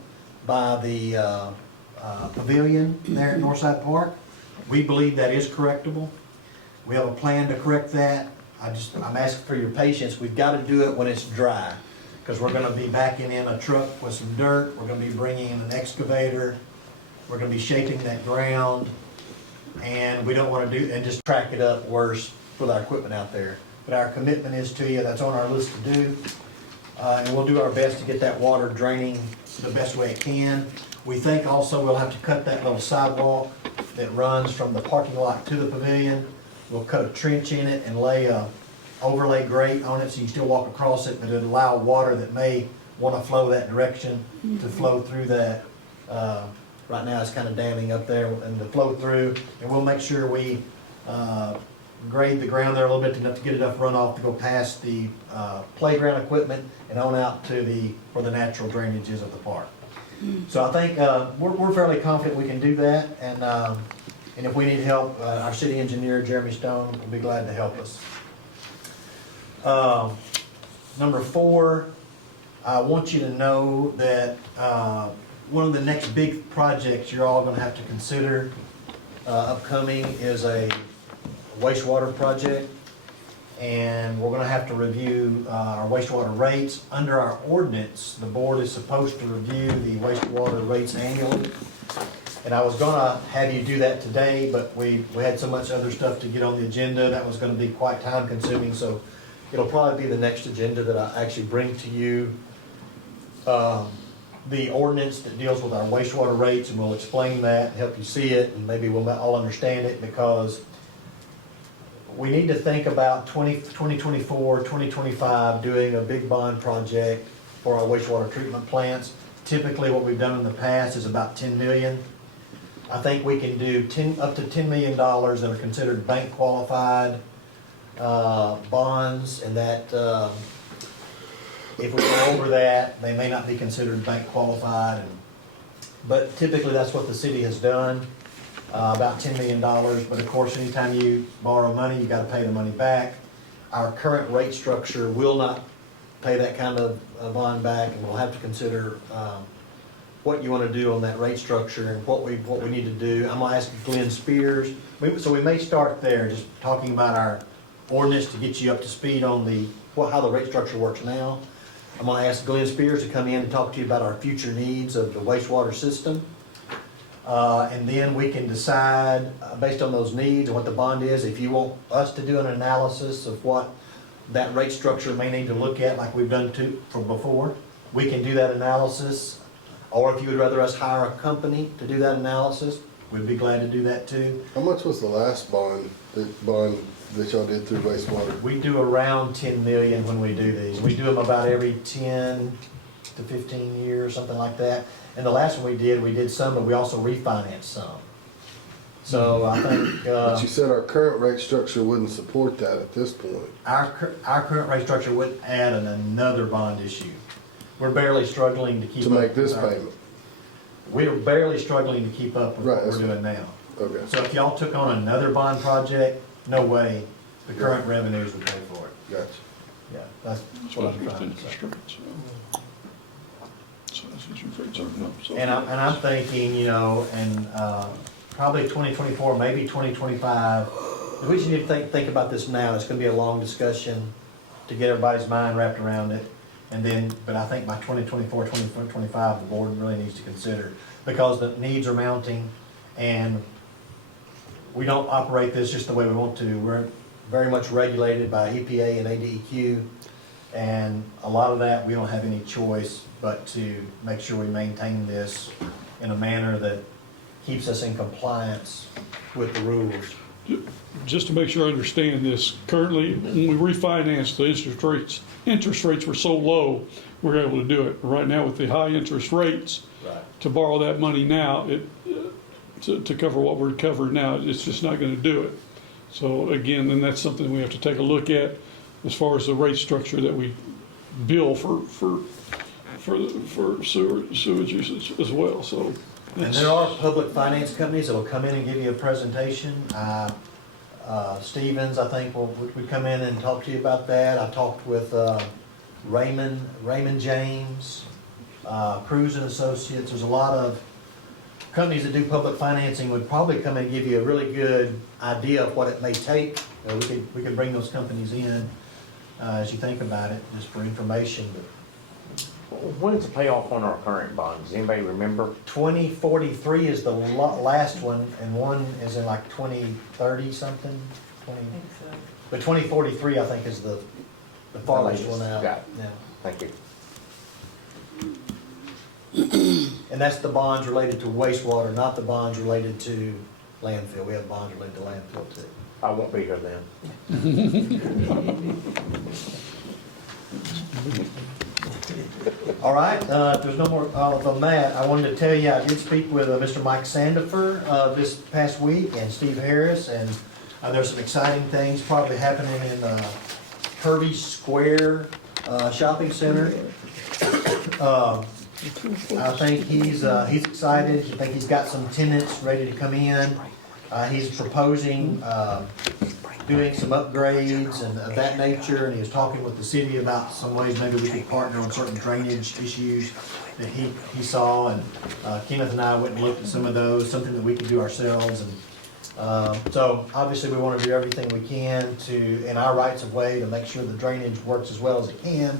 by the pavilion there at Northside Park. We believe that is correctable. We have a plan to correct that. I'm asking for your patience. We've got to do it when it's dry, because we're gonna be backing in a truck with some dirt. We're gonna be bringing in an excavator. We're gonna be shaping that ground, and we don't wanna do, and just track it up worse with our equipment out there. But our commitment is to you, that's on our list to do. And we'll do our best to get that water draining the best way it can. We think also we'll have to cut that little sidewalk that runs from the parking lot to the pavilion. We'll cut a trench in it and lay a overlay grate on it so you can still walk across it, but it'll allow water that may wanna flow that direction to flow through that. Right now it's kinda damming up there and to flow through, and we'll make sure we, grade the ground there a little bit enough to get enough runoff to go past the, playground equipment and on out to where the natural drainage is of the park. So I think, we're fairly confident we can do that, and if we need help, our city engineer, Jeremy Stone, will be glad to help us. Number 4, I want you to know that one of the next big projects you're all gonna have to consider upcoming is a wastewater project. And we're gonna have to review our wastewater rates. Under our ordinance, the board is supposed to review the wastewater rates annually. And I was gonna have you do that today, but we had so much other stuff to get on the agenda, that was gonna be quite time consuming, so it'll probably be the next agenda that I actually bring to you. The ordinance that deals with our wastewater rates, and we'll explain that, help you see it, and maybe we'll all understand it, because we need to think about 2024, 2025, doing a big bond project for our wastewater treatment plants. Typically, what we've done in the past is about 10 million. I think we can do up to $10 million that are considered bank qualified bonds, and that if we go over that, they may not be considered bank qualified. But typically, that's what the city has done. About $10 million, but of course, anytime you borrow money, you gotta pay the money back. Our current rate structure will not pay that kind of bond back, and we'll have to consider what you wanna do on that rate structure and what we need to do. I'm gonna ask Glenn Spears, so we may start there, just talking about our ordinance to get you up to speed on how the rate structure works now. I'm gonna ask Glenn Spears to come in and talk to you about our future needs of the wastewater system. And then we can decide, based on those needs and what the bond is, if you want us to do an analysis of what that rate structure may need to look at, like we've done from before, we can do that analysis. Or if you would rather us hire a company to do that analysis, we'd be glad to do that too. How much was the last bond that y'all did through wastewater? We do around 10 million when we do these. We do them about every 10 to 15 years, something like that. And the last one we did some, but we also refinanced some. So I think, But you said our current rate structure wouldn't support that at this point. our current rate structure would add another bond issue. We're barely struggling to keep To up make this with our- payment. We're barely struggling to keep up with Right, what we're that's doing now. Okay. So if y'all took on another bond project, no way the current revenues would pay for it. Gotcha. Yeah, that's what I'm trying to say. Interest rates, so that's interest rates are up, so- And I'm thinking, and probably 2024, maybe 2025. We just need to think about this now. It's gonna be a long discussion to get everybody's mind wrapped around it. And then, but I think by 2024, 2025, the board really needs to consider, because the needs are mounting, and we don't operate this just the way we want to. We're very much regulated by EPA and ADEQ, and a lot of that, we don't have any choice but to make sure we maintain this in a manner that keeps us in compliance with the rules. Just to make sure I understand this, currently, when we refinanced, the interest rates were so low, we were able to do it. Right now, with the high interest rates, Right. to borrow that money now, to cover what we're covering now, it's just not gonna do it. So again, then that's something we have to take a look at as far as the rate structure that we bill for sewage usage as well, so. And there are public finance companies that'll come in and give you a presentation. Stevens, I think, would come in and talk to you about that. I talked with Raymond James, Cruz and Associates. There's a lot of companies that do public financing would probably come and give you a really good idea of what it may take. We could bring those companies in, as you think about it, just for information. But When's the payoff on our current bonds? Anybody remember? 2043 is the last one, and one is in like 2030 something, 20, but 2043 I think is the farthest one out. Got it. Yeah. Thank you. And that's the bonds related to wastewater, not the bonds related to landfill. We have bonds related to landfill too. I won't be here then. All right, if there's no more than that, I wanted to tell you, I did speak with Mr. Mike Sandifer this past week, and Steve Harris, and there's some exciting things probably happening in Kirby Square Shopping Center. I think he's excited. I think he's got some tenants ready to come in. He's proposing doing some upgrades and of that nature, and he was talking with the city about some ways maybe we could partner on certain drainage issues that he saw, and Kenneth and I went and looked at some of those, something that we could do ourselves, and so obviously we want to do everything we can to, in our rights of way, to make sure the drainage works as well as it can.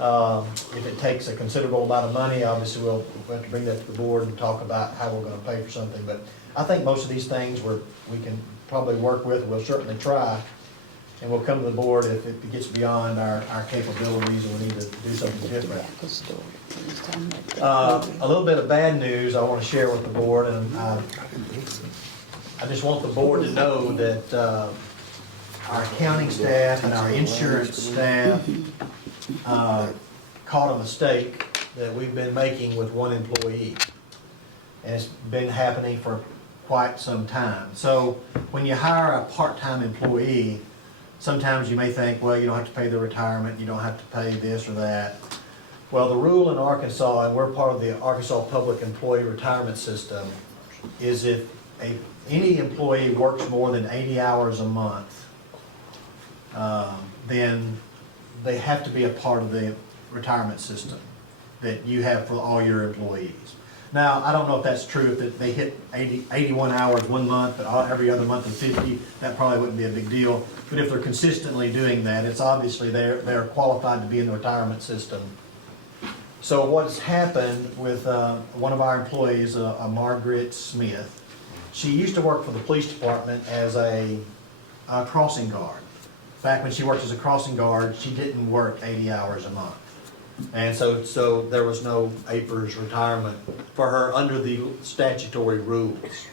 If it takes a considerable amount of money, obviously we'll have to bring that to the board and talk about how we're gonna pay for something, but I think most of these things we can probably work with, we'll certainly try, and we'll come to the board if it gets beyond our capabilities or we need to do something different. A little bit of bad news I want to share with the board, and I just want the board to know that our accounting staff and our insurance staff caught a mistake that we've been making with one employee. And it's been happening for quite some time. So when you hire a part-time employee, sometimes you may think, well, you don't have to pay the retirement, you don't have to pay this or that. Well, the rule in Arkansas, and we're part of the Arkansas Public Employee Retirement System, is if any employee works more than 80 hours a month, then they have to be a part of the retirement system that you have for all your employees. Now, I don't know if that's true, if they hit 81 hours one month, but every other month is 50, that probably wouldn't be a big deal. But if they're consistently doing that, it's obviously they're qualified to be in the retirement system. So what's happened with one of our employees, Margaret Smith, she used to work for the police department as a crossing guard. Back when she worked as a crossing guard, she didn't work 80 hours a month. And so there was no APERS retirement for her under the statutory rules.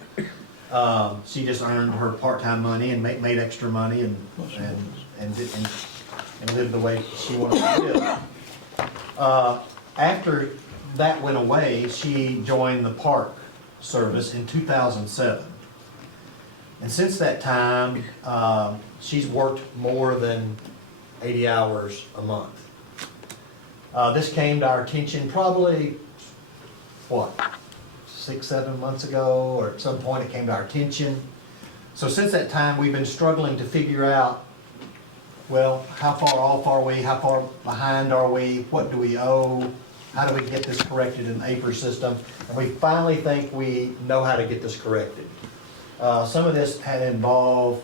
She just earned her part-time money and made extra money and lived the way she wanted to live. After that went away, she joined the Park Service in 2007. And since that time, she's worked more than 80 hours a month. This came to our attention probably, 6-7 months ago, or at some point it came to our attention. So since that time, we've been struggling to figure out, well, how far are we, how far behind are we, what do we owe, how do we get this corrected in the APERS system, and we finally think we know how to get this corrected. Some of this had involved,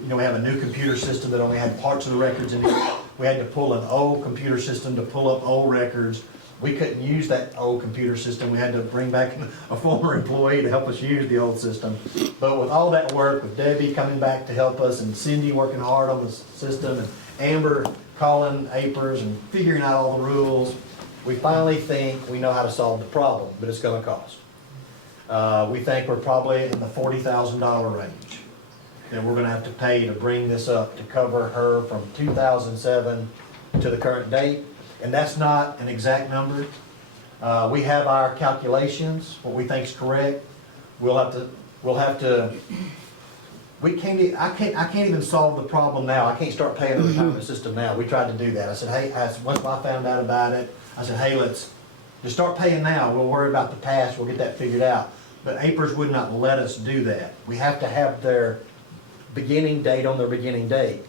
we have a new computer system that only had parts of the records in it. We had to pull an old computer system to pull up old records. We couldn't use that old computer system. We had to bring back a former employee to help us use the old system. But with all that work, with Debbie coming back to help us, and Cindy working hard on the system, and Amber calling APERS and figuring out all the rules, we finally think we know how to solve the problem, but it's going to cost. We think we're probably in the $40,000 range that we're going to have to pay to bring this up to cover her from 2007 to the current date. And that's not an exact number. We have our calculations, what we think is correct. I can't even solve the problem now. I can't start paying the retirement system now. We tried to do that. I said, hey, once I found out about it, I said, hey, let's just start paying now. We'll worry about the past. We'll get that figured out. But APERS would not let us do that. We have to have their beginning date on their beginning date.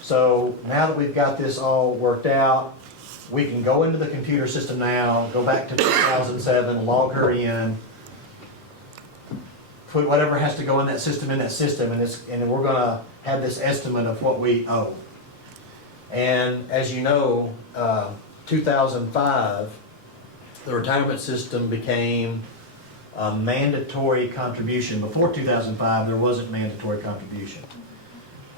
So now that we've got this all worked out, we can go into the computer system now, go back to 2007, log her in, put whatever has to go in that system, and we're gonna have this estimate of what we owe. And as you know, 2005, the retirement system became a mandatory contribution. Before 2005, there wasn't mandatory contribution.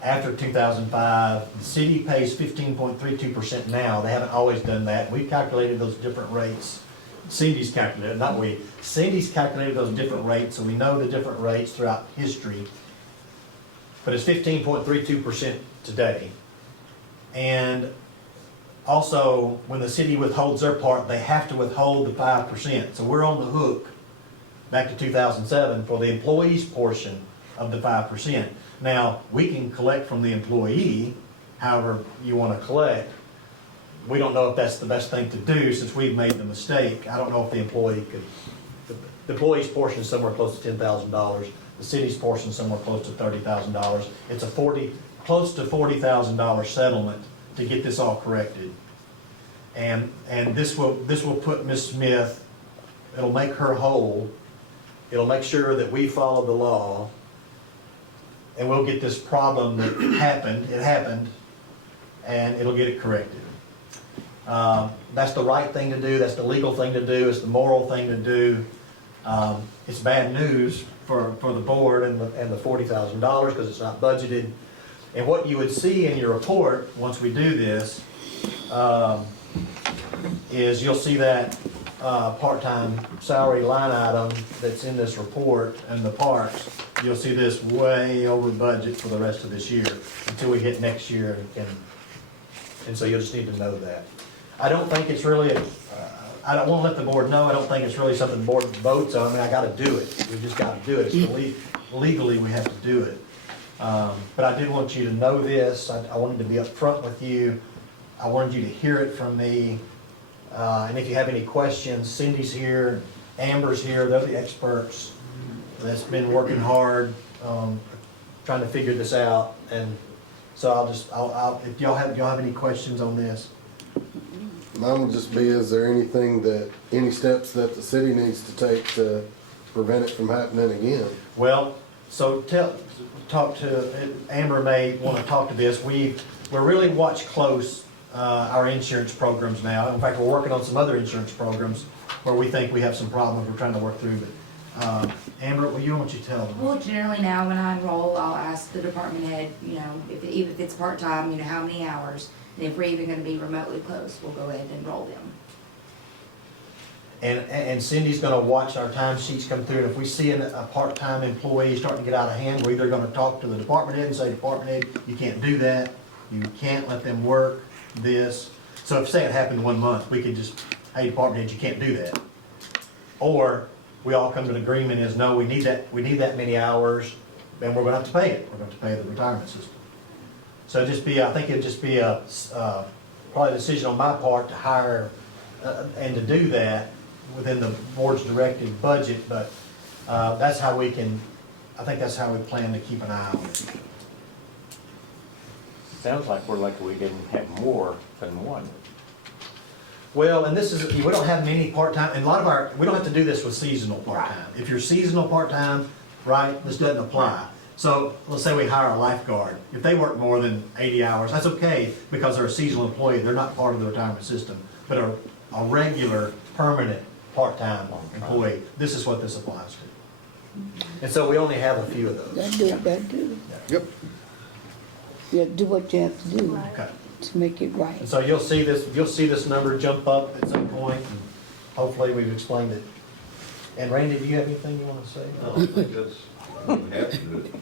After 2005, the city pays 15.32% now. They haven't always done that. We calculated those different rates. Cindy's calculated, not we. Cindy's calculated those different rates, and we know the different rates throughout history. But it's 15.32% today. And also, when the city withholds their part, they have to withhold the 5%. So we're on the hook, back to 2007, for the employee's portion of the 5%. Now, we can collect from the employee, however you want to collect. We don't know if that's the best thing to do since we've made the mistake. I don't know if the employee could, the employee's portion is somewhere close to $10,000. The city's portion is somewhere close to $30,000. It's a close to $40,000 settlement to get this all corrected. And this will put Ms. Smith, it'll make her whole. It'll make sure that we follow the law. And we'll get this problem that happened, and it'll get it corrected. That's the right thing to do, that's the legal thing to do, it's the moral thing to do. It's bad news for the board and the $40,000 because it's not budgeted. And what you would see in your report, once we do this, is you'll see that part-time salary line item that's in this report and the parks. You'll see this way over budget for the rest of this year until we hit next year, and so you'll just need to know that. I don't think it's really, I don't want to let the board know, I don't think it's really something the board votes on. I mean, I got to do it. We just got to do it. It's legally, we have to do it. But I did want you to know this. I wanted to be upfront with you. I wanted you to hear it from me. And if you have any questions, Cindy's here, Amber's here, they're the experts that's been working hard, trying to figure this out. And so I'll if y'all have any questions on this. Mine would just be, is there any steps that the city needs to take to prevent it from happening again? Well, so talk to, Amber may want to talk to this. We're really watch close our insurance programs now. In fact, we're working on some other insurance programs where we think we have some problems we're trying to work through. But Amber, what you want you to tell them? Well, generally now when I enroll, I'll ask the department head, even if it's part-time, how many hours. And if we're even gonna be remotely close, we'll go ahead and enroll them. And Cindy's gonna watch our time sheets come through, and if we see a part-time employee starting to get out of hand, we're either gonna talk to the department head and say, department head, you can't do that, you can't let them work this. So if, say it happened 1 month, we could just, hey, department head, you can't do that. Or we all come to an agreement is, no, we need that many hours, then we're gonna have to pay it, we're gonna have to pay the retirement system. So I think it'd just be probably a decision on my part to hire and to do that within the board's directive budget, but I think that's how we plan to keep an eye on it. Sounds like we're lucky we didn't have more than one. Well, and this is, we don't have many part-time, and we don't have to do this with seasonal part-time. If you're seasonal part-time, right, this doesn't apply. So let's say we hire a lifeguard. If they work more than 80 hours, that's okay because they're a seasonal employee. They're not part of the retirement system. But a regular, permanent, part-time employee, this is what this applies to. And so we only have a few of those. That do. Yep. Yeah, do what you have to do Okay. to make it right. And so you'll see this number jump up at some point, and hopefully we've explained it. And Randy, do you have anything you want to say? I don't think that's, I don't have to do it.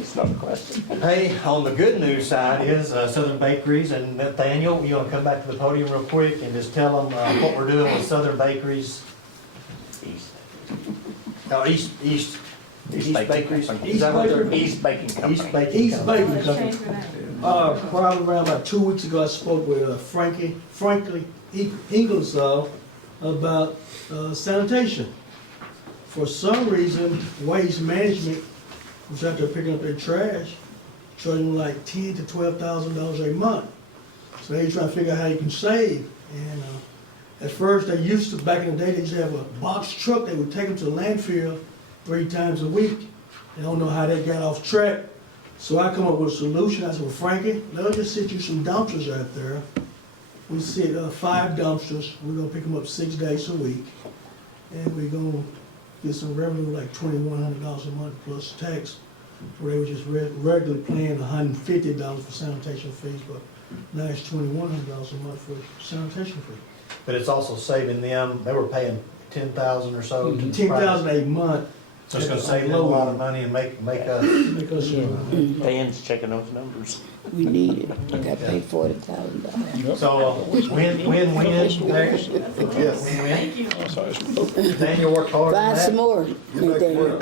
It's not a question. Hey, on the good news side is Southern Bakeries, and Nathaniel, you want to come back to the podium real quick and just tell them what we're doing with Southern Bakeries? East. No, East Bakeries. Company. Is that what they're- East Baking Company. East Baking East Company. Baking Let's Company. change that. Probably around about 2 weeks ago, I spoke with Franklin Ingersoll about sanitation. For some reason, Waste Management was out there picking up their trash, charging like $10,000 to $12,000 a month. So they trying to figure out how you can save. And at first, back in the day, they used to have a box truck. They would take them to the landfill 3 times a week. They don't know how they got off track. So I come up with a solution. I said, well, Frankie, let us just sit you some dumpsters out there. We sit 5 dumpsters. We're gonna pick them up 6 days a week. And we're gonna get some revenue like $2,100 a month plus tax. Where they were just regularly paying $150 for sanitation fees, but now it's $2,100 a month for sanitation fee. But it's also saving them, they were paying 10,000 or so. to the 10,000 a month. So it's gonna save them a lot of money and make us, Make us, Dan's checking those numbers. We need it. I got paid $40,000. so win-win there. Yes. Win-win. That's how it's- Daniel worked hard on Find some that. more. Get back to work.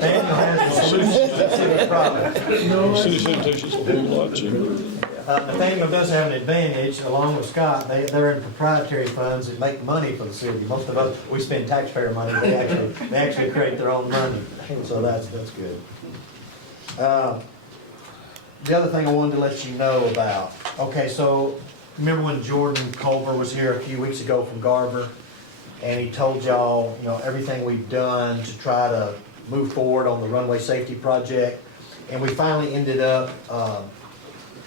Daniel has the solution to the problem. City sanitation's a whole lot cheaper. Nathaniel does have an advantage, along with Scott, they're in proprietary funds that make money for the city. Most of us, we spend taxpayer money, but they actually create their own money, so that's good. The other thing I wanted to let you know about, okay, so remember when Jordan Culver was here a few weeks ago from Garver? And he told y'all, you know, everything we've done to try to move forward on the runway safety project. And we finally ended up,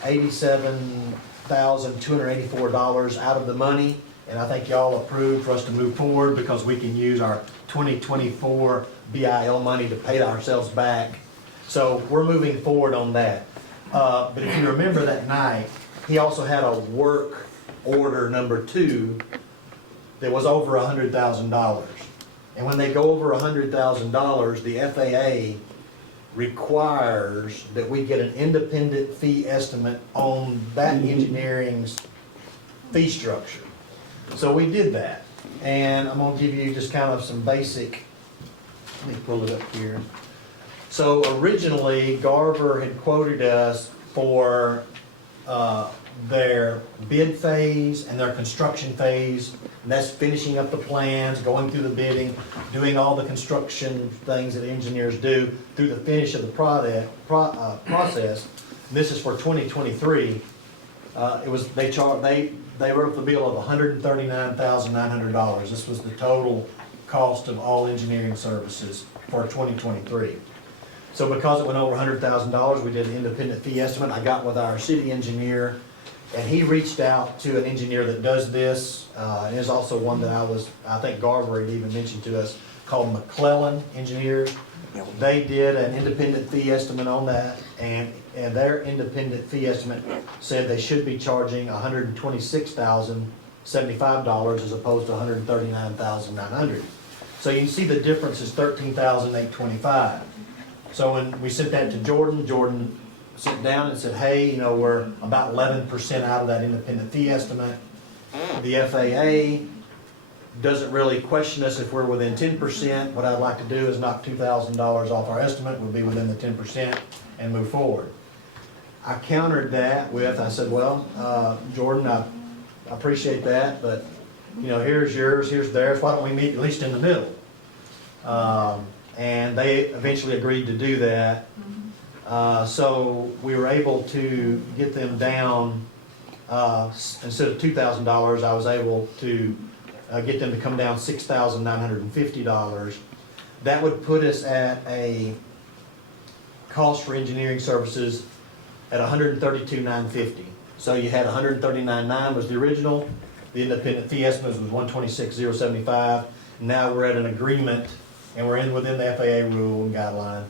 $87,284 out of the money, and I think y'all approved for us to move forward because we can use our 2024 BIL money to pay ourselves back. So we're moving forward on that. But if you remember that night, he also had a work order number 2 that was over $100,000. And when they go over $100,000, the FAA requires that we get an independent fee estimate on that engineering's fee structure. So we did that, and I'm gonna give you just kind of some basic, let me pull it up here. So originally, Garver had quoted us for their bid phase and their construction phase, and that's finishing up the plans, going through the bidding, doing all the construction things that engineers do through the finish of the process. And this is for 2023. They wrote the bill of $139,900. This was the total cost of all engineering services for 2023. So because it went over $100,000, we did an independent fee estimate. I got with our city engineer, and he reached out to an engineer that does this, and there's also one that I think Garver had even mentioned to us, called McClellan Engineers. They did an independent fee estimate on that, and their independent fee estimate said they should be charging $126,075 as opposed to $139,900. So you can see the difference is $13,825. So when we sent that to Jordan, Jordan sat down and said, hey, you know, we're about 11% out of that independent fee estimate. The FAA doesn't really question us if we're within 10%. What I'd like to do is knock $2,000 off our estimate, we'll be within the 10% and move forward. I countered that with, I said, well, Jordan, I appreciate that, but, you know, here's yours, here's theirs, why don't we meet at least in the middle? And they eventually agreed to do that. So we were able to get them down, instead of $2,000, I was able to get them to come down $6,950. That would put us at a cost for engineering services at $132,950. So you had $139,900 was the original, the independent fee estimate was $126,075. Now we're at an agreement, and we're within the FAA rule and guideline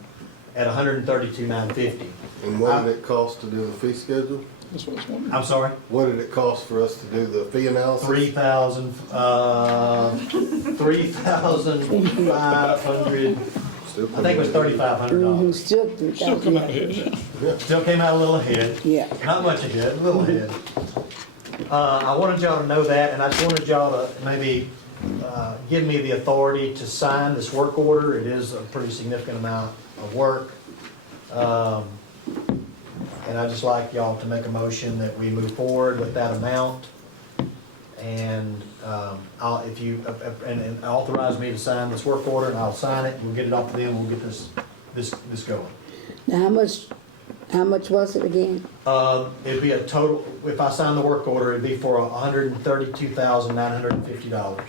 at $132,950. And what did it cost to do the fee schedule? That's what I was wondering. I'm sorry? What did it cost for us to do the fee analysis? $3,500. Still I think it was $3,500. Still Still come out $3,000. ahead. Still came out a little ahead. Yeah. Not much ahead, a little ahead. I wanted y'all to know that, and I just wanted y'all to maybe give me the authority to sign this work order. It is a pretty significant amount of work. And I'd just like y'all to make a motion that we move forward with that amount. And if you authorize me to sign this work order, and I'll sign it, and we'll get it off to them, we'll get this going. Now, how much was it again? It'd be a total, if I sign the work order, it'd be for $132,950.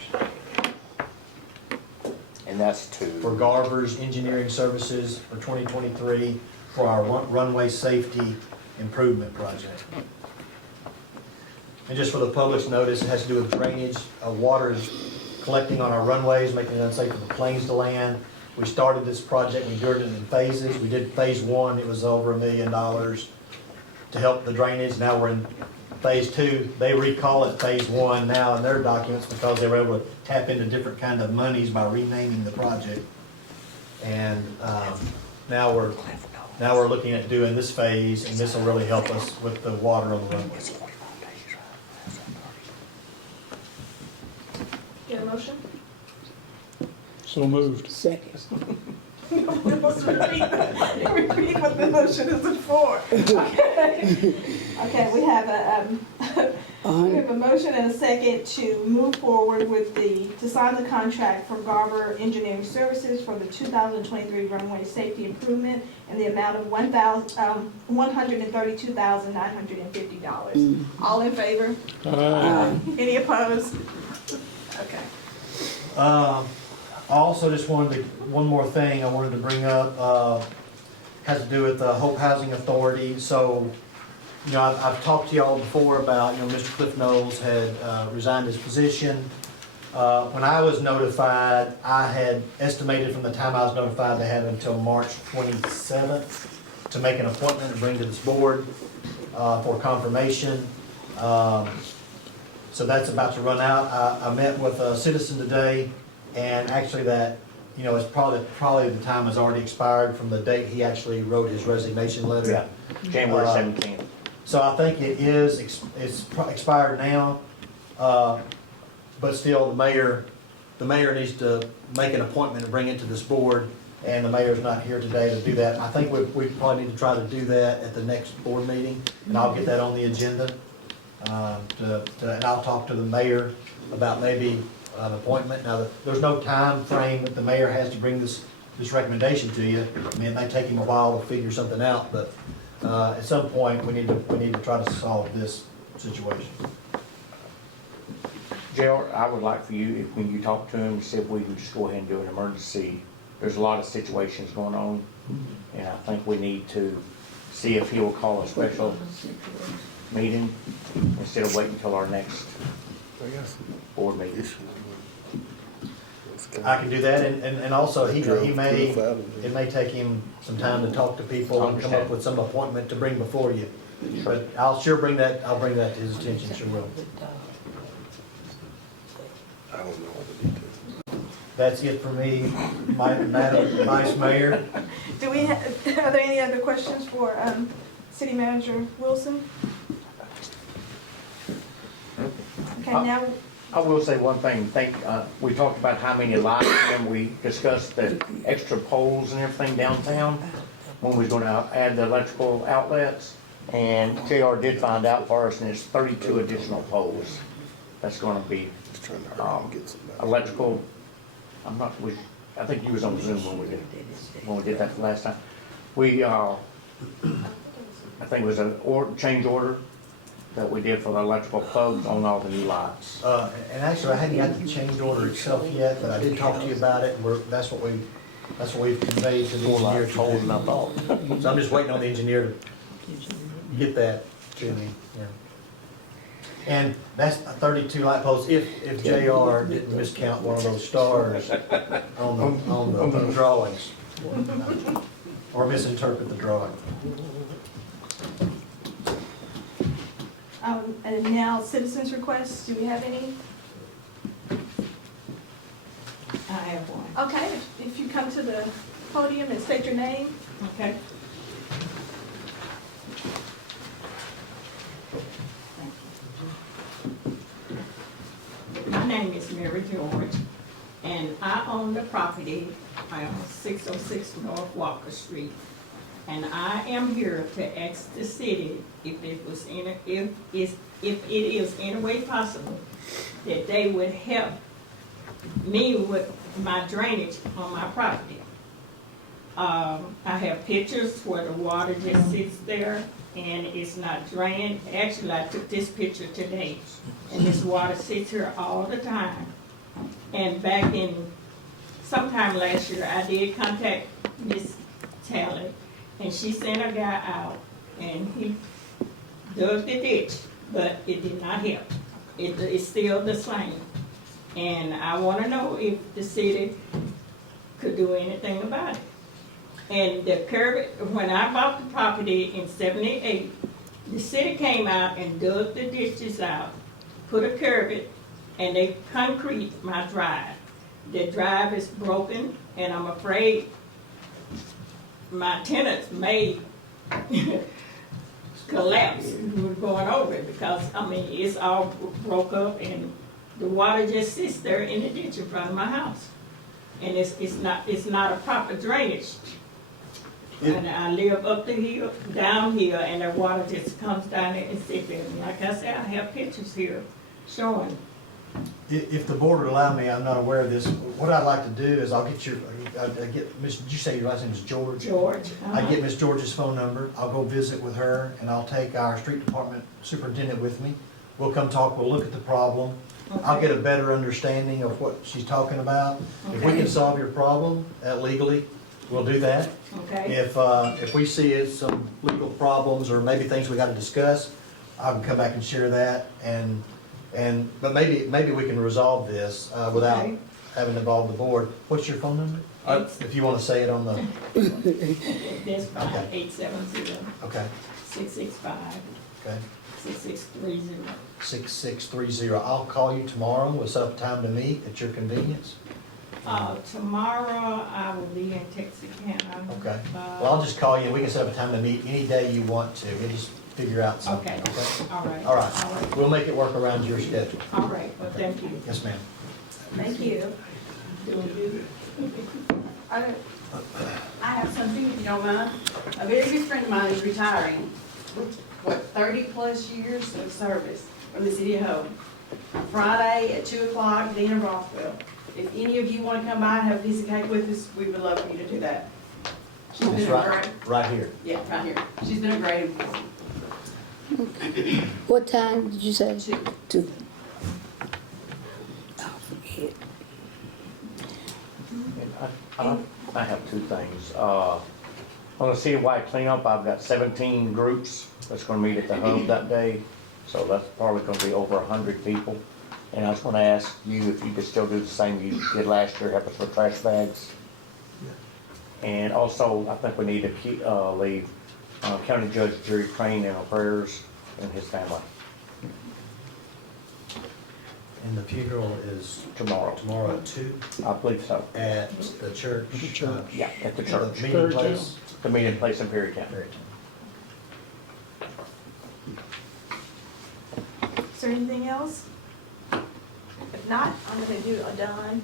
And that's for to, Garver's Engineering Services for 2023 for our runway safety improvement project. And just for the public's notice, it has to do with drainage. Water is collecting on our runways, making it unsafe for the planes to land. We started this project, we did it in phases. We did phase 1, it was over $1 million to help the drainage. Now we're in phase 2. They recall it phase 1 now in their documents because they were able to tap into different kind of monies by renaming the project. And now we're looking at doing this phase, and this will really help us with the water on the runways. Get a motion? So moved. Second. Let's repeat what the motion is for. Okay, we have a motion and a second to move forward with to sign the contract for Garver Engineering Services for the 2023 runway safety improvement in the amount of $132,950. All in favor? Any opposed? Okay. I also just one more thing I wanted to bring up, has to do with the Hope Housing Authority. So, you know, I've talked to y'all before about, you know, Mr. Cliff Knowles had resigned his position. When I was notified, I had estimated from the time I was notified, they had until March 27th to make an appointment and bring to this board for confirmation. So that's about to run out. I met with a citizen today, and actually that, you know, it's probably the time has already expired from the date he actually wrote his resignation letter. yeah, January 17th. So I think it is, it's expired now, but still the mayor needs to make an appointment and bring it to this board, and the mayor's not here today to do that. I think we probably need to try to do that at the next board meeting, and I'll get that on the agenda. And I'll talk to the mayor about maybe an appointment. Now, there's no time frame that the mayor has to bring this recommendation to you. I mean, it may take him a while to figure something out, but at some point, we need to try to solve this situation. JR, I would like for you, when you talk to him, see if we can just go ahead and do an emergency. There's a lot of situations going on, and I think we need to see if he will call a special meeting instead of waiting until our next board meeting. I can do that, and also it may take him some time to talk to people and come up with some appointment to bring before you. But I'll bring that to his attention, sure will. I don't know all the details. That's it for me, Madam Vice Mayor. Are there any other questions for City Manager Wilson? Okay, now, I will say one thing, we talked about how many lights, and we discussed the extra poles and everything downtown when we was gonna add the electrical outlets, and JR did find out for us, and it's 32 additional poles. That's gonna be, electrical, I think you was on Zoom when we did that the last time. I think it was a change order that we did for the electrical plugs on all the new lights. And actually, I hadn't got the change order itself yet, but I did talk to you about it, and that's what we've conveyed to the engineer. So I'm just waiting on the engineer to get that to me, yeah. And that's 32 light posts, if JR didn't miscount one of those stars on the drawings, or misinterpret the drawing. and now citizens' requests, do we have any? I have one. Okay, if you come to the podium and state your name. Okay. My name is Mary George, and I own the property on 606 North Walker Street. And I am here to ask the city if it is any way possible that they would help me with my drainage on my property. I have pictures where the water just sits there and it's not drained. Actually, I took this picture today, and this water sits here all the time. And back in sometime last year, I did contact Miss Talley, and she sent a guy out, and he dug the ditch, but it did not help. It's still the same. And I wanna know if the city could do anything about it. And the curb, when I bought the property in '78, the city came out and dug the ditches out, put a curb, and they concrete my drive. The drive is broken, and I'm afraid my tenants may collapse going over it, because, I mean, it's all broke up, and the water just sits there in the ditch in front of my house. And it's not a proper drainage. And I live up the hill, down here, and the water just comes down there and sits there. And like I said, I have pictures here showing. If the board would allow me, I'm not aware of this, what I'd like to do is I'll get did you say your last name is George? George. I get Miss George's phone number, I'll go visit with her, and I'll take our street department superintendent with me. We'll come talk, we'll look at the problem. I'll get a better understanding of what she's talking about. If we can solve your problem legally, we'll do that. Okay. If we see it's some legal problems or maybe things we gotta discuss, I can come back and share that, but maybe we can resolve this without Okay. having to involve the board. What's your phone number? If you wanna say it on the, That's fine, Okay. 870 okay, 665 okay. 6630. 6630. I'll call you tomorrow. We'll set up a time to meet at your convenience. Tomorrow I will be in Texarkana. Okay. Well, I'll just call you and we can set up a time to meet any day you want to. We'll just figure out something, Okay. okay? All right. All right. We'll make it work around your schedule. All right, well, thank you. Yes, ma'am. Thank you. Doing good. I have something, if you don't mind. A very good friend of mine is retiring with, 30-plus years of service from the city of Hope. Friday at 2 o'clock, Dana Rothwell. If any of you want to come by and have a piece of cake with us, we would love for you to do that. She's It's been a great, right here. yeah, right here. She's been a great employee. What time did you say? 2. 2. I'll forget. I have two things. On the citywide cleanup, I've got 17 groups that's gonna meet at the hub that day. So that's probably gonna be over 100 people. And I was gonna ask you if you could still do the same you did last year, help us with trash bags. And also, I think we need to leave County Judge Jerry Crane in our prayers and his family And the funeral is tomorrow. tomorrow at 2 I believe so. at the church. At the church. Yeah, at the The church. meeting Third place. The meeting place in Perrytown. Is there anything else? If not, I'm gonna do a done.